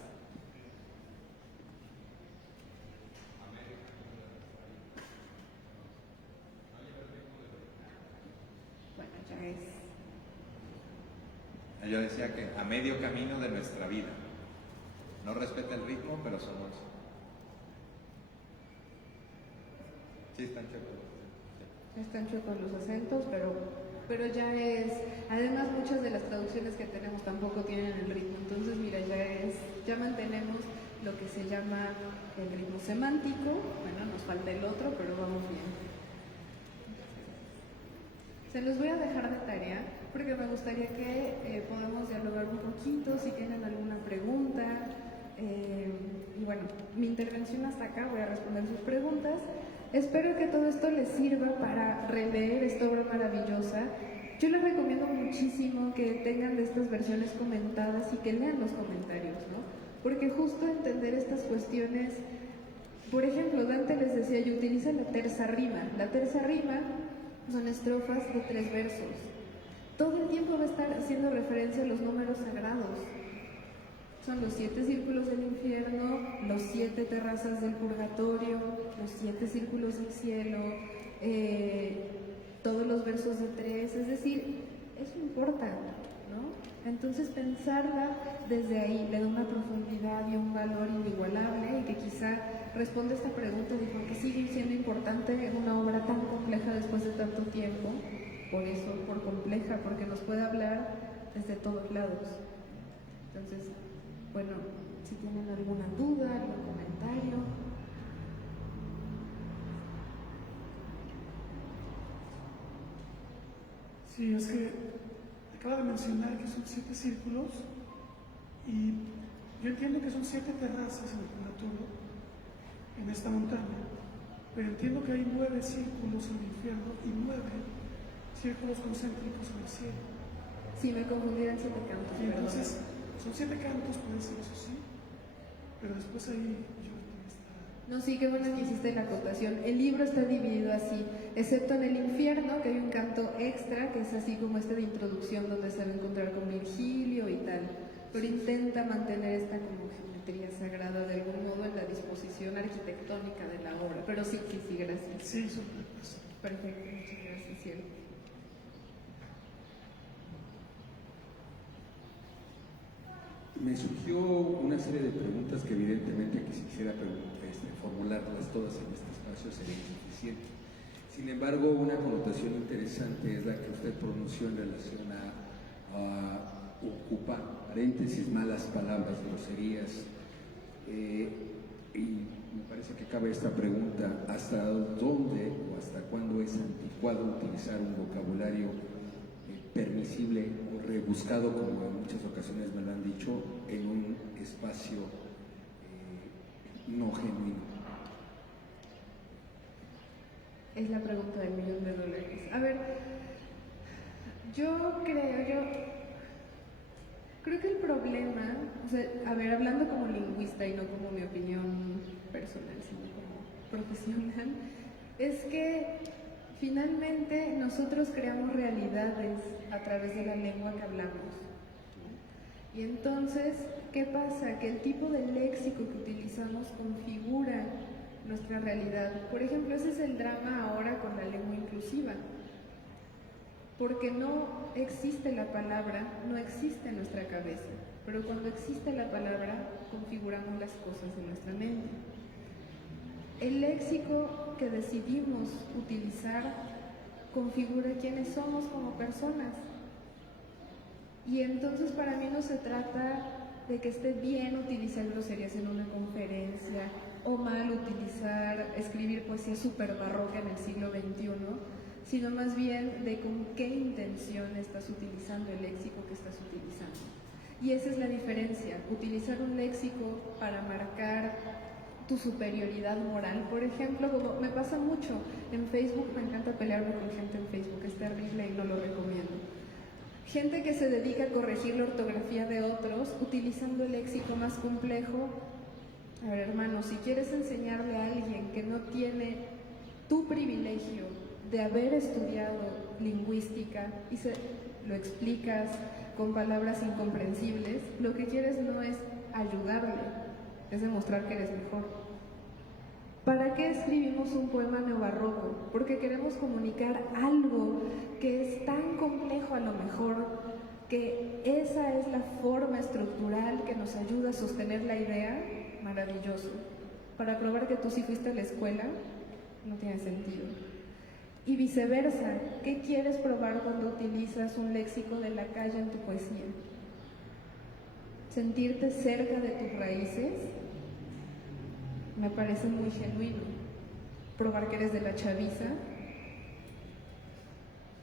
Bueno, ya es. Yo decía que a medio camino de nuestra vida. No respeta el ritmo, pero somos. Sí, están chuecos. Sí. Están chuecos los acentos, pero ya es. Además, muchas de las traducciones que tenemos tampoco tienen el ritmo. Entonces, mira, ya mantenemos lo que se llama el ritmo semántico. Bueno, nos falta el otro, pero vamos bien. Se los voy a dejar de tarea porque me gustaría que podamos dialogar un poquito, si tienen alguna pregunta. Y bueno, mi intervención hasta acá, voy a responder sus preguntas. Espero que todo esto les sirva para releer esta obra maravillosa. Yo les recomiendo muchísimo que tengan de estas versiones comentadas y que lean los comentarios, ¿no? Porque justo entender estas cuestiones, por ejemplo, Dante les decía, yo utiliza la terza rima. La terza rima son estrofas de 3 versos. Todo el tiempo va a estar haciendo referencia a los números sagrados. Son los 7 círculos del infierno, los 7 terrazas del purgatorio, los 7 círculos del cielo, todos los versos de 3, es decir, eso importa, ¿no? Entonces pensarla desde ahí le da una profundidad y un valor inigualable y que quizá responde a esta pregunta de por qué sigue siendo importante una obra tan compleja después de tanto tiempo. Por eso, por compleja, porque nos puede hablar desde todos lados. Entonces, bueno, si tienen alguna duda, algún comentario. Sí, es que acaba de mencionar que son 7 círculos y yo entiendo que son 7 terrazas en el purgatorio, en esta montaña, pero entiendo que hay 9 círculos en el infierno y 9 círculos concéntricos en el cielo. Sí, me confundí en 7 cantos. Y entonces, son 7 cantos, puede ser eso sí, pero después ahí yo está. No, sí, qué bueno que hiciste la acotación. El libro está dividido así, excepto en el infierno, que hay un canto extra, que es así como este de introducción, donde se va a encontrar con Virgilio y tal, pero intenta mantener esta como geometría sagrada de algún modo en la disposición arquitectónica de la obra. Pero sí, gracias. Sí, súper. Perfecto, muchas gracias, Cielo. Me surgió una serie de preguntas que evidentemente que si quisiera formularlas todas en este espacio sería insuficiente. Sin embargo, una connotación interesante es la que usted pronunció en relación a ocupa, paréntesis, malas palabras, groserías. Y me parece que cabe esta pregunta: ¿hasta dónde o hasta cuándo es anticuado utilizar un vocabulario permisible o rebuscado, como en muchas ocasiones me lo han dicho, en un espacio no genuino? Es la pregunta del $1.000.000. A ver, yo creo que el problema, o sea, a ver, hablando como lingüista y no como mi opinión personal, sino como profesional, es que finalmente nosotros creamos realidades a través de la lengua que hablamos. Y entonces, ¿qué pasa? Que el tipo de léxico que utilizamos configura nuestra realidad. Por ejemplo, ese es el drama ahora con la lengua inclusiva. Porque no existe la palabra, no existe en nuestra cabeza. Pero cuando existe la palabra, configuramos las cosas en nuestra mente. El léxico que decidimos utilizar configura quiénes somos como personas. Y entonces para mí no se trata de que esté bien utilizar groserías en una conferencia o mal escribir poesía súper barroca en el siglo XXI, sino más bien de con qué intención estás utilizando el léxico que estás utilizando. Y esa es la diferencia, utilizar un léxico para marcar tu superioridad moral, por ejemplo, como me pasa mucho en Facebook, me encanta pelearme con gente en Facebook, es terrible y no lo recomiendo. Gente que se dedica a corregir la ortografía de otros utilizando el léxico más complejo. A ver, hermano, si quieres enseñarle a alguien que no tiene tu privilegio de haber estudiado lingüística y lo explicas con palabras incomprensibles, lo que quieres no es ayudarle, es demostrar que eres mejor. ¿Para qué escribimos un poema neobarroco? Porque queremos comunicar algo que es tan complejo a lo mejor, que esa es la forma estructural que nos ayuda a sostener la idea. Maravilloso. Para probar que tú sí fuiste a la escuela, no tiene sentido. Y viceversa, ¿qué quieres probar cuando utilizas un léxico de la calle en tu poesía? Sentirte cerca de tus raíces. Me parece muy genuino. Probar que eres de la chaviza.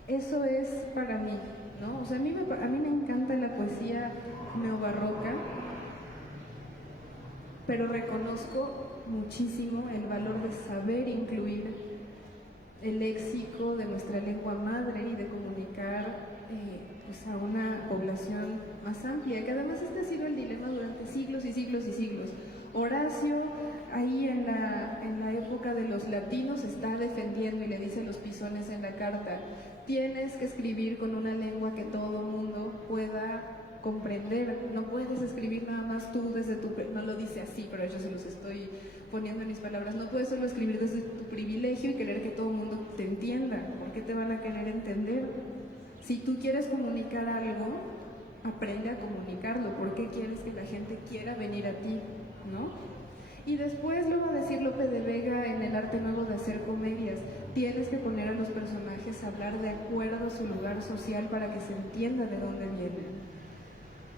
Eso es para mí, ¿no? O sea, a mí me encanta la poesía neobarroca, pero reconozco muchísimo el valor de saber incluir el léxico de nuestra lengua madre y de comunicar pues a una población más amplia, que además este ha sido el dilema durante siglos y siglos y siglos. Horacio, ahí en la época de los latinos, está defendiendo y le dice a los pisones en la carta: tienes que escribir con una lengua que todo mundo pueda comprender. No puedes escribir nada más tú desde tu... No lo dice así, pero yo se los estoy poniendo en mis palabras. No puedes solo escribir desde tu privilegio y querer que todo el mundo te entienda. ¿Por qué te van a querer entender? Si tú quieres comunicar algo, aprende a comunicarlo. ¿Por qué quieres que la gente quiera venir a ti? ¿No? Y después lo va a decir Lope de Vega en el arte nuevo de hacer comedias. Tienes que poner a los personajes a hablar de acuerdo a su lugar social para que se entienda de dónde vienen.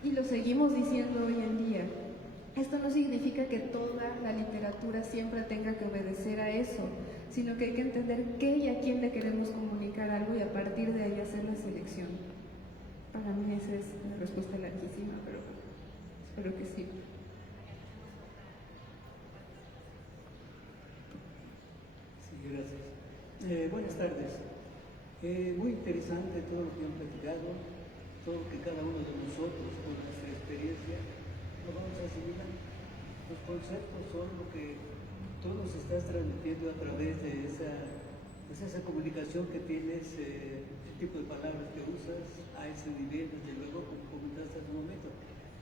Y lo seguimos diciendo hoy en día. Esto no significa que toda la literatura siempre tenga que obedecer a eso, sino que hay que entender qué y a quién le queremos comunicar algo y a partir de ahí hacer la selección. Para mí esa es una respuesta larguísima, pero espero que sí. Gracias. Buenas tardes. Muy interesante todo lo que han platicado, todo lo que cada uno de nosotros, con nuestra experiencia, nos vamos asimilando. Los conceptos son lo que tú nos estás transmitiendo a través de esa comunicación que tienes, el tipo de palabras que usas a ese nivel, desde luego, como comentaste hace un momento.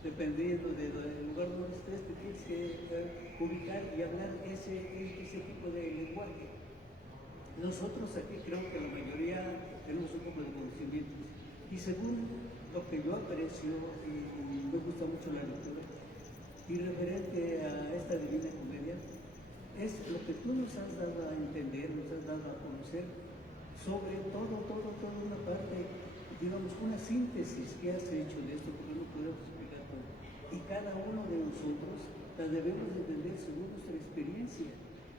Dependiendo del lugar donde estés, te tienes que ubicar y hablar ese tipo de lenguaje. Nosotros aquí creo que la mayoría tenemos un poco de conocimientos y según lo que yo aprecio y me gusta mucho la lectura y referente a esta Divina Comedia es lo que tú nos has dado a entender, nos has dado a conocer sobre toda una parte, digamos, una síntesis que has hecho de esto, porque no podemos explicar todo. Y cada uno de nosotros la debemos entender según nuestra experiencia,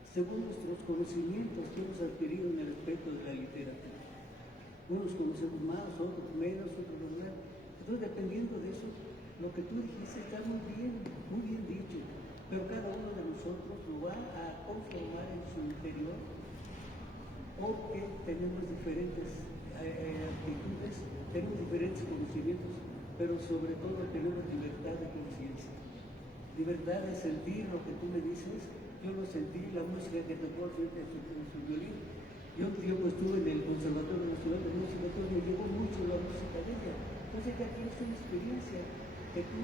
según nuestros conocimientos que hemos adquirido en el aspecto de la literatura. Unos conocemos más, otros menos, otros más. Entonces, dependiendo de eso, lo que tú dijiste está muy bien dicho, pero cada uno de nosotros lo va a conformar en su interior porque tenemos diferentes actitudes, tenemos diferentes conocimientos, pero sobre todo tenemos libertad de conciencia, libertad de sentir lo que tú me dices. Yo lo sentí, la música que tocó frente a su violín. Yo un tiempo estuve en el Conservatorio Nacional de Música, entonces me llegó mucho la música de ella. Entonces ya tienes una experiencia que tú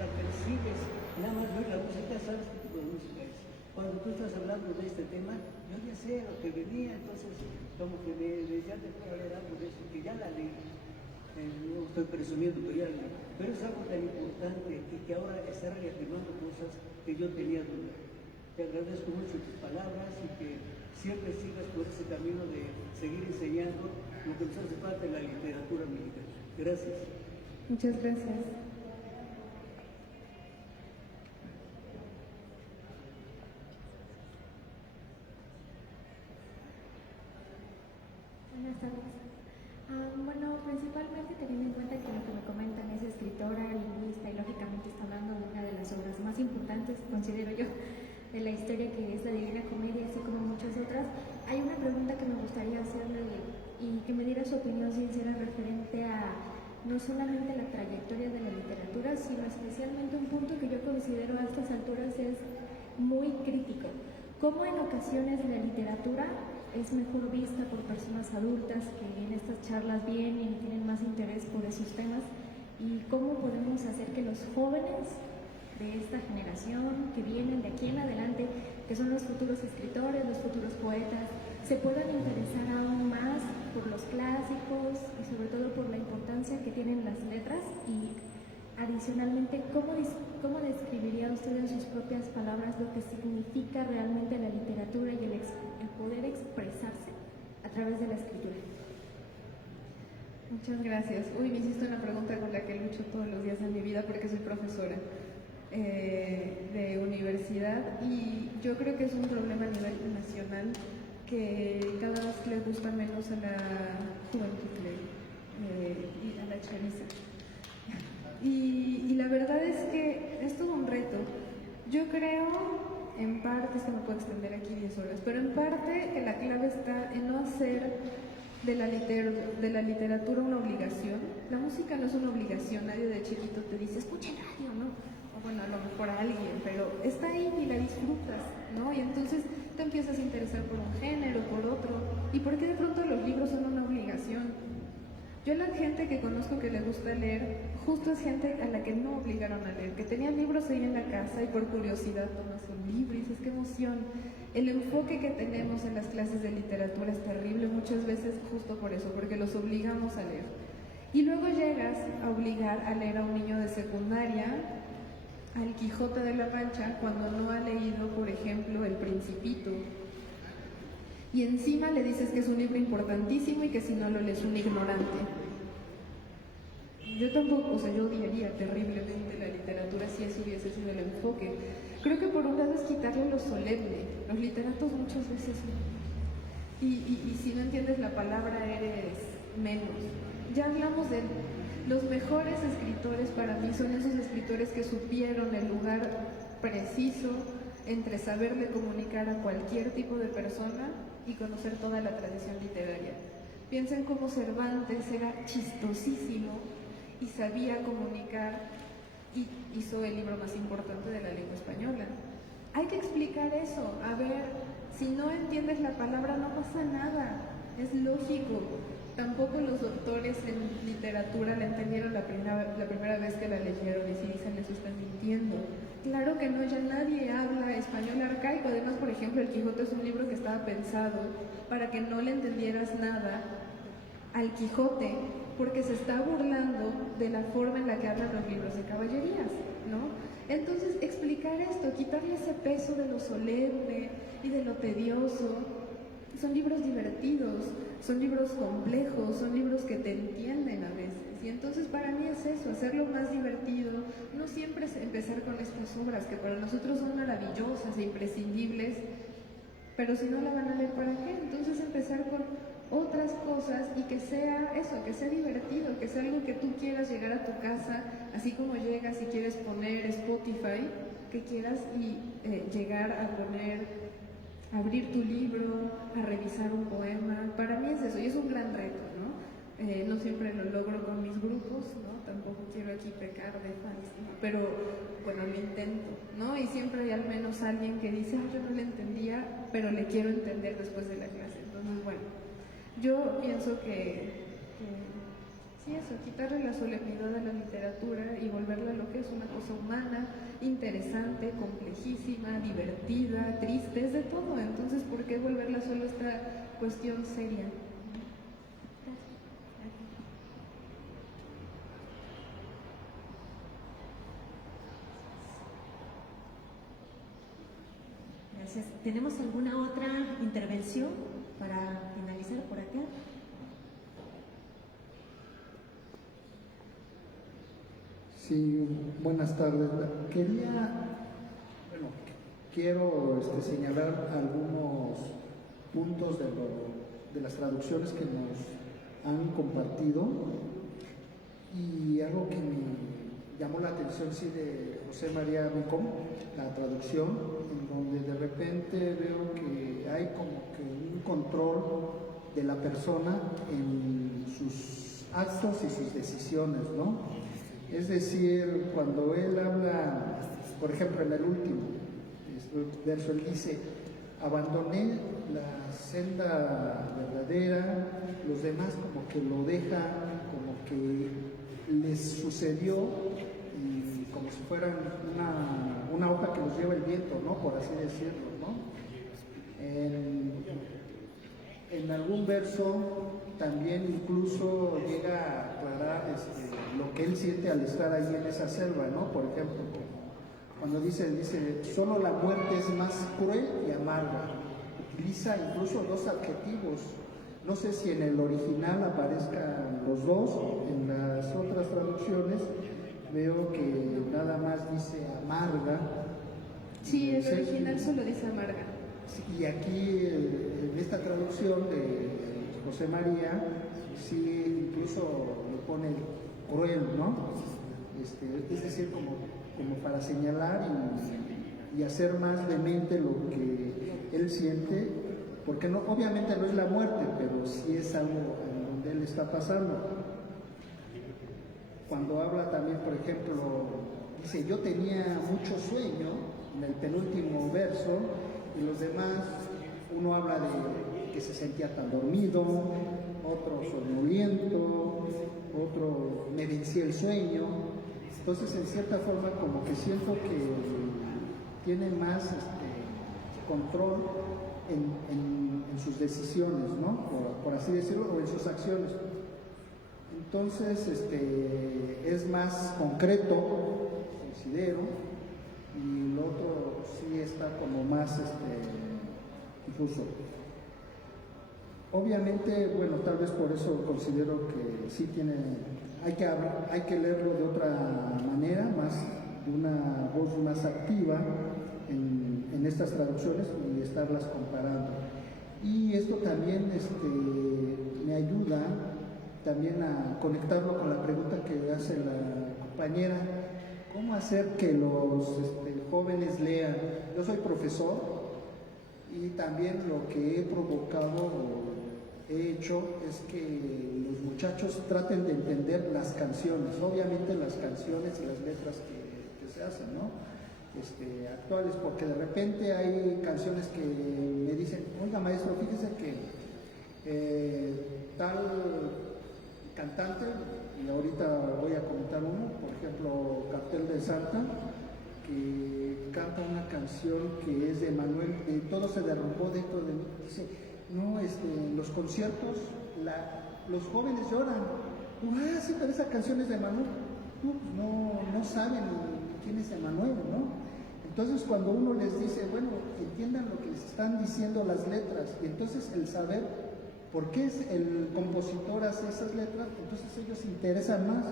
la percibes, nada más ver la música, sabes qué tipo de música es. Cuando tú estás hablando de este tema, yo ya sé lo que venía, entonces como que ya te puedo hablar algo de eso, que ya la leí. No estoy presumiendo, pero ya la leí. Pero es algo tan importante y que ahora está reafirmando cosas que yo tenía duda. Te agradezco mucho tus palabras y que siempre sigas por ese camino de seguir enseñando lo que nos hace falta en la literatura mexicana. Gracias. Muchas gracias. Buenas tardes. Bueno, principalmente teniendo en cuenta que lo que me comentan es escritora, lingüista y lógicamente está hablando de una de las obras más importantes, considero yo, de la historia, que es la Divina Comedia, así como muchas otras. Hay una pregunta que me gustaría hacerle y que me diera su opinión sincera referente a no solamente la trayectoria de la literatura, sino especialmente un punto que yo considero a estas alturas es muy crítico. Cómo en ocasiones la literatura es mejor vista por personas adultas que en estas charlas vienen y tienen más interés por esos temas, y cómo podemos hacer que los jóvenes de esta generación que vienen de aquí en adelante, que son los futuros escritores, los futuros poetas, se puedan interesar aún más por los clásicos y sobre todo por la importancia que tienen las letras. Y adicionalmente, ¿cómo describiría usted en sus propias palabras lo que significa realmente la literatura y el poder expresarse a través de la escritura? Muchas gracias. Me hiciste una pregunta con la que lucho todos los días de mi vida porque soy profesora de universidad y yo creo que es un problema a nivel nacional que cada vez le gusta menos a la juventud y a la chaviza. Y la verdad es que es todo un reto. Yo creo, en parte, es que me puedo extender aquí 10 horas, pero en parte que la clave está en no hacer de la literatura una obligación. La música no es una obligación, nadie de chiquito te dice, escucha radio, ¿no? O bueno, a lo mejor a alguien, pero está ahí y la disfrutas, ¿no? Y entonces te empiezas a interesar por un género, por otro. ¿Y por qué de pronto los libros son una obligación? Yo la gente que conozco que le gusta leer, justo es gente a la que no obligaron a leer, que tenían libros ahí en la casa y por curiosidad tomas un libro y dices, qué emoción. El enfoque que tenemos en las clases de literatura es terrible muchas veces justo por eso, porque los obligamos a leer. Y luego llegas a obligar a leer a un niño de secundaria al Quijote de la Mancha cuando no ha leído, por ejemplo, El Principito. Y encima le dices que es un libro importantísimo y que si no lo lees un ignorante. Yo tampoco, o sea, yo odiaría terriblemente la literatura si eso hubiese sido el enfoque. Creo que por un lado es quitarle lo solemne. Los literatos muchas veces no. Y si no entiendes la palabra eres menos. Ya hablamos de los mejores escritores para mí son esos escritores que supieron el lugar preciso entre saberle comunicar a cualquier tipo de persona y conocer toda la tradición literaria. Piensen cómo Cervantes era chistosísimo y sabía comunicar y hizo el libro más importante de la lengua española. Hay que explicar eso. A ver, si no entiendes la palabra no pasa nada, es lógico. Tampoco los doctores en literatura la entendieron la primera vez que la leyeron y si dicen eso están mintiendo. Claro que no, ya nadie habla español arcaico. Además, por ejemplo, El Quijote es un libro que estaba pensado para que no le entendieras nada al Quijote, porque se está burlando de la forma en la que hablan los libros de caballerías, ¿no? Entonces, explicar esto, quitarle ese peso de lo solemne y de lo tedioso. Son libros divertidos, son libros complejos, son libros que te entienden a veces. Y entonces para mí es eso, hacerlo más divertido. No siempre es empezar con estas obras que para nosotros son maravillosas e imprescindibles, pero si no la van a leer, ¿para qué? Entonces empezar con otras cosas y que sea eso, que sea divertido, que sea algo que tú quieras llegar a tu casa, así como llegas y quieres poner Spotify, que quieras y llegar a poner, abrir tu libro, a revisar un poema. Para mí es eso, y es un gran reto, ¿no? No siempre lo logro con mis grupos, ¿no? Tampoco quiero aquí pecar de fans, ¿no? Pero bueno, lo intento, ¿no? Y siempre hay al menos alguien que dice, yo no le entendía, pero le quiero entender después de la clase. Entonces, bueno, yo pienso que sí, eso, quitarle la solemnidad a la literatura y volverla a lo que es una cosa humana, interesante, complejísima, divertida, triste, es de todo. Entonces, ¿por qué volverla solo esta cuestión seria? Gracias. ¿Tenemos alguna otra intervención para finalizar por acá? Sí, buenas tardes. Quiero señalar algunos puntos de las traducciones que nos han compartido y algo que me llamó la atención, sí, de José María Vicom, la traducción, en donde de repente veo que hay como que un control de la persona en sus actos y sus decisiones, ¿no? Es decir, cuando él habla, por ejemplo, en el último verso, él dice, abandoné la senda verdadera, los demás como que lo dejan, como que les sucedió, y como si fueran una hoja que los lleva el viento, ¿no? Por así decirlo, ¿no? En algún verso también incluso llega a aclarar lo que él siente al estar ahí en esa selva, ¿no? Por ejemplo, cuando dice, solo la muerte es más cruel y amarga. Utiliza incluso dos adjetivos. No sé si en el original aparezcan los dos, en las otras traducciones veo que nada más dice amarga. Sí, el original solo dice amarga. Y aquí, en esta traducción de José María, sí incluso le pone cruel, ¿no? Es decir, como para señalar y hacer más vehemente lo que él siente, porque no, obviamente no es la muerte, pero sí es algo en donde él está pasando. Cuando habla también, por ejemplo, dice, yo tenía mucho sueño, en el penúltimo verso, y los demás, uno habla de que se sentía tan dormido, otro somnoliento, decía el sueño. Entonces, en cierta forma, como que siento que tiene más control en sus decisiones, ¿no? Por así decirlo, o en sus acciones. Entonces, es más concreto, considero, y lo otro sí está como más difuso. Obviamente, bueno, tal vez por eso considero que sí hay que leerlo de otra manera, de una voz más activa en estas traducciones y estarlas comparando. Y esto también me ayuda también a conectarlo con la pregunta que hace la compañera: ¿cómo hacer que los jóvenes lean? Yo soy profesor y también lo que he provocado, he hecho, es que los muchachos traten de entender las canciones, obviamente las canciones y las letras que se hacen, ¿no? Actuales, porque de repente hay canciones que me dicen: oiga maestro, fíjese que tal cantante, y ahorita voy a comentar uno, por ejemplo, Cartel de Santa, que canta una canción que es de Manuel, Todo se derrumbó dentro de mí. Dice: no, en los conciertos los jóvenes lloran. Sí, pero esa canción es de Manuel. No saben quién es Emanuel, ¿no? Entonces, cuando uno les dice, bueno, entiendan lo que les están diciendo las letras, y entonces el saber por qué el compositor hace esas letras, entonces ellos se interesan más,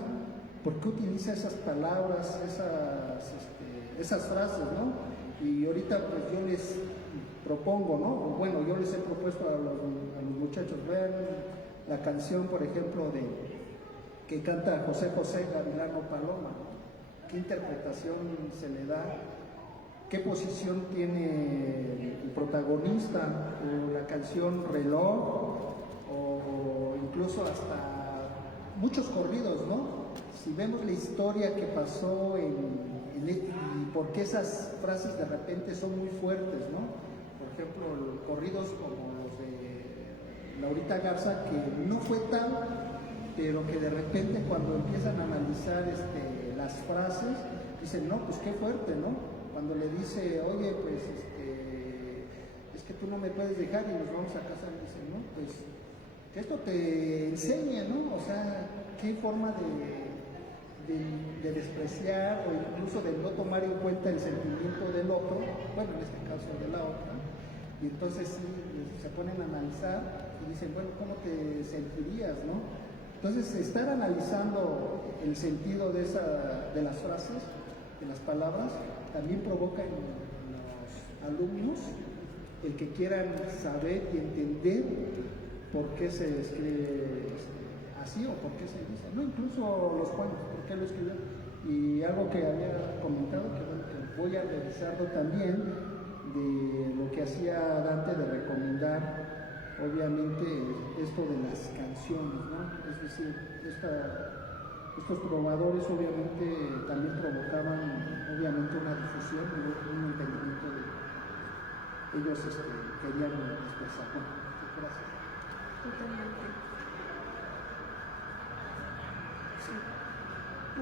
por qué utiliza esas palabras, esas frases, ¿no? Y ahorita pues yo les propongo, ¿no? Bueno, yo les he propuesto a los muchachos ver la canción, por ejemplo, que canta José José Gavilano Paloma, ¿no? ¿Qué interpretación se le da? ¿Qué posición tiene el protagonista? O la canción Reloj, o incluso hasta muchos corridos, ¿no? Si vemos la historia que pasó y por qué esas frases de repente son muy fuertes, ¿no? Por ejemplo, corridos como los de Laurita Garza, que no fue tal, pero que de repente cuando empiezan a analizar las frases, dicen: no, pues qué fuerte, ¿no? Cuando le dice: oye, pues es que tú no me puedes dejar y nos vamos a casa, dice: no, pues que esto te enseñe, ¿no? O sea, qué forma de despreciar o incluso de no tomar en cuenta el sentimiento del otro, bueno, en este caso de la otra, y entonces sí, se ponen a analizar y dicen: bueno, ¿cómo te sentirías, no? Entonces, estar analizando el sentido de las frases, de las palabras, también provoca en los alumnos el que quieran saber y entender por qué se escribe así o por qué se dice, no, incluso los Juanes, por qué lo escriben. Y algo que había comentado, que bueno, que voy a revisarlo también, de lo que hacía Dante de recomendar, obviamente, esto de las canciones, ¿no? Es decir, estos probadores obviamente también provocaban obviamente una difusión y un entendimiento de ellos querían expresar. Bueno, gracias. Totalmente. Sí.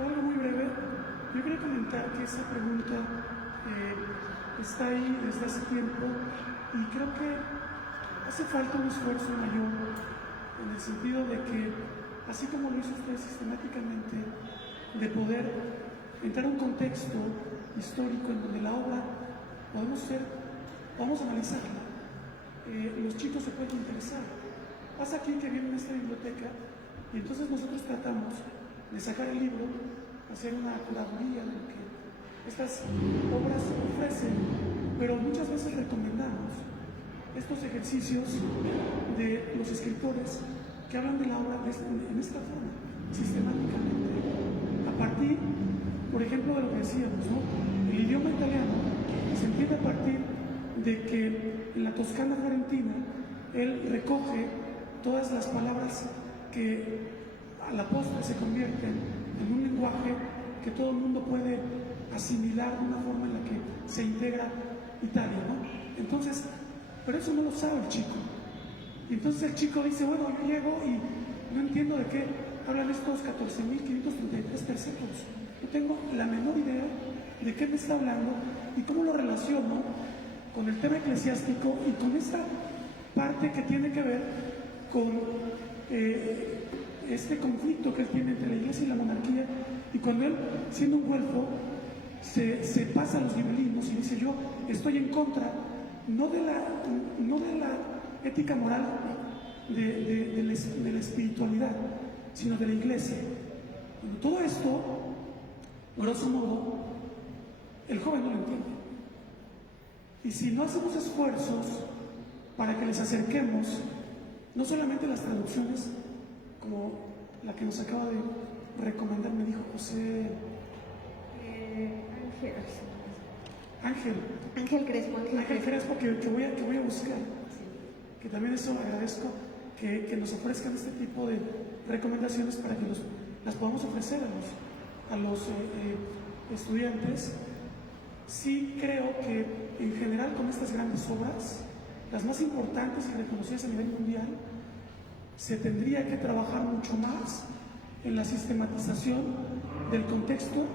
Algo muy breve. Yo quería comentar que esa pregunta está ahí desde hace tiempo y creo que hace falta un esfuerzo mayor en el sentido de que, así como lo hizo usted sistemáticamente, de poder entrar a un contexto histórico en donde la obra podamos analizarla, los chicos se pueden interesar. Pasa aquí que vienen a esta biblioteca y entonces nosotros tratamos de sacar el libro, hacer una curaduría de lo que estas obras ofrecen, pero muchas veces recomendamos estos ejercicios de los escritores que hablan de la obra en esta forma, sistemáticamente, a partir, por ejemplo, de lo que decíamos, ¿no? El idioma italiano se entiende a partir de que en la Toscana florentina él recoge todas las palabras que a la postre se convierten en un lenguaje que todo el mundo puede asimilar de una forma en la que se integra Italia, ¿no? Entonces, pero eso no lo sabe el chico. Y entonces el chico dice: bueno, yo llego y no entiendo de qué hablan estos 14.533 versículos? No tengo la menor idea de qué me está hablando y cómo lo relaciono con el tema eclesiástico y con esta parte que tiene que ver con este conflicto que él tiene entre la iglesia y la monarquía, y cuando él, siendo un güelfo, se pasa a los gibelinos y dice: yo estoy en contra no de la ética moral de la espiritualidad, sino de la iglesia. Bueno, todo esto, grosso modo, el joven no lo entiende. Y si no hacemos esfuerzos para que les acerquemos no solamente las traducciones, como la que nos acaba de recomendar, me dijo José Ángel Crespo, que voy a buscar, que también eso agradezco, que nos ofrezcan este tipo de recomendaciones para que las podamos ofrecer a los estudiantes. Sí creo que en general con estas grandes obras, las más importantes y reconocidas a nivel mundial, se tendría que trabajar mucho más en la sistematización del contexto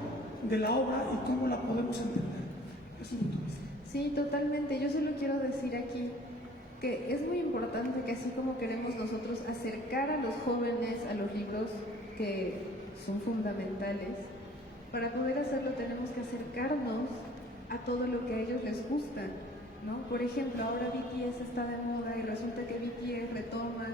de la obra y cómo la podemos entender. Es un punto de vista. Sí, totalmente. Yo solo quiero decir aquí que es muy importante que así como queremos nosotros acercar a los jóvenes a los libros que son fundamentales, para poder hacerlo tenemos que acercarnos a todo lo que a ellos les gusta, ¿no? Por ejemplo, ahora BTS está de moda y resulta que BTS retoma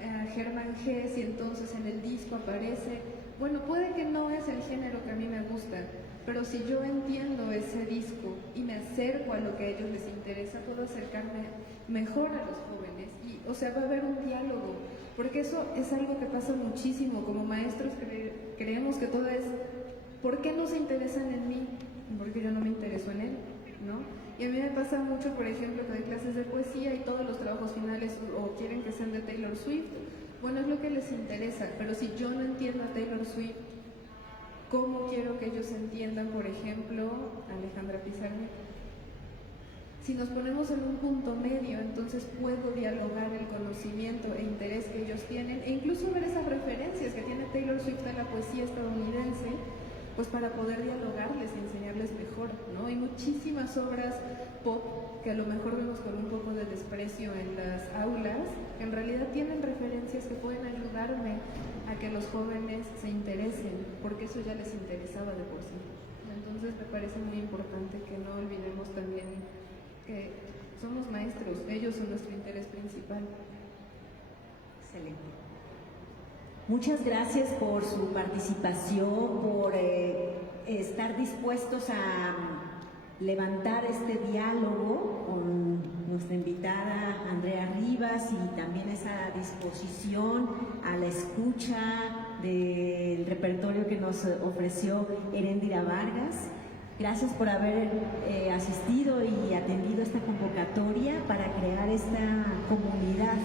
a Hermann Hesse y entonces en el disco aparece. Bueno, puede que no es el género que a mí me gusta, pero si yo entiendo ese disco y me acerco a lo que a ellos les interesa, puedo acercarme mejor a los jóvenes y, o sea, va a haber un diálogo, porque eso es algo que pasa muchísimo. Como maestros creemos que todo es ¿por qué no se interesan en mí? Porque yo no me intereso en él, ¿no? Y a mí me pasa mucho, por ejemplo, que doy clases de poesía y todos los trabajos finales o quieren que sean de Taylor Swift. Bueno, es lo que les interesa, pero si yo no entiendo a Taylor Swift, ¿cómo quiero que ellos entiendan, por ejemplo, a Alejandra Pizarnik? Si nos ponemos en un punto medio, entonces puedo dialogar el conocimiento e interés que ellos tienen, e incluso ver esas referencias que tiene Taylor Swift a la poesía estadounidense, pues para poder dialogarles y enseñarles mejor, ¿no? Hay muchísimas obras pop que a lo mejor vemos con un poco de desprecio en las aulas, que en realidad tienen referencias que pueden ayudarme a que los jóvenes se interesen, porque eso ya les interesaba de por sí. Entonces me parece muy importante que no olvidemos también que somos maestros, ellos son nuestro interés principal. Excelente. Muchas gracias por su participación, por estar dispuestos a levantar este diálogo con nuestra invitada Andrea Rivas y también esa disposición a la escucha del repertorio que nos ofreció Heréndira Vargas. Gracias por haber asistido y atendido esta convocatoria para crear esta comunidad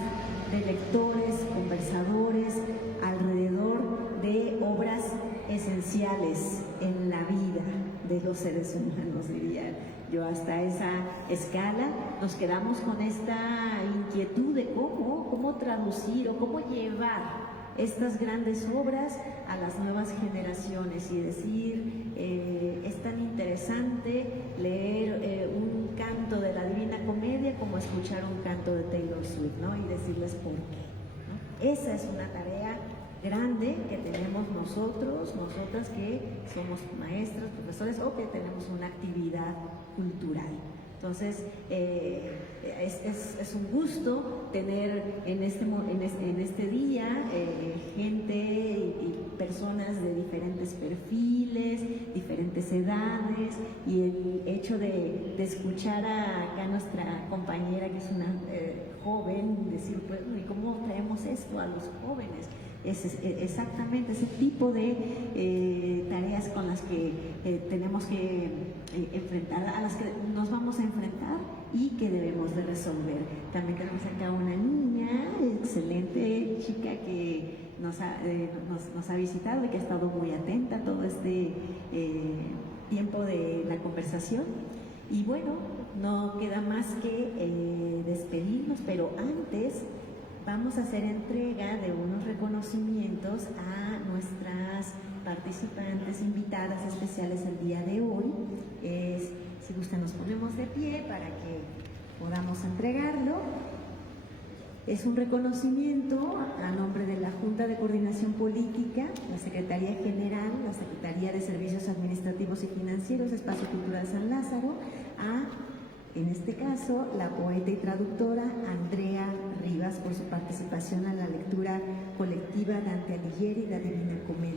de lectores, conversadores alrededor de obras esenciales en la vida de los seres humanos, diría yo. Hasta esa escala nos quedamos con esta inquietud de cómo traducir o cómo llevar estas grandes obras a las nuevas generaciones y decir, es tan interesante leer un canto de la Divina Comedia como escuchar un canto de Taylor Swift, ¿no? Y decirles por qué, ¿no? Esa es una tarea grande que tenemos nosotros, nosotras que somos maestros, profesores o que tenemos una actividad cultural. Entonces, es un gusto tener en este día gente y personas de diferentes perfiles, diferentes edades, y el hecho de escuchar acá a nuestra compañera, que es una joven, decir, pues, ¿y cómo traemos esto a los jóvenes? Es exactamente ese tipo de tareas con las que tenemos que enfrentar, a las que nos vamos a enfrentar y que debemos de resolver. También tenemos acá una niña, excelente chica que nos ha visitado y que ha estado muy atenta a todo este tiempo de la conversación. Y bueno, no queda más que despedirnos, pero antes vamos a hacer entrega de unos reconocimientos a especiales el día de hoy. Si gustan, nos ponemos de pie para que podamos entregarlo. Es un reconocimiento a nombre de la Junta de Coordinación Política, la Secretaría General, la Secretaría de Servicios Administrativos y Financieros, Espacio Cultural San Lázaro, en este caso, la poeta y traductora Andrea Rivas por su participación en la lectura colectiva Dante Alighieri, La Divina Comedia.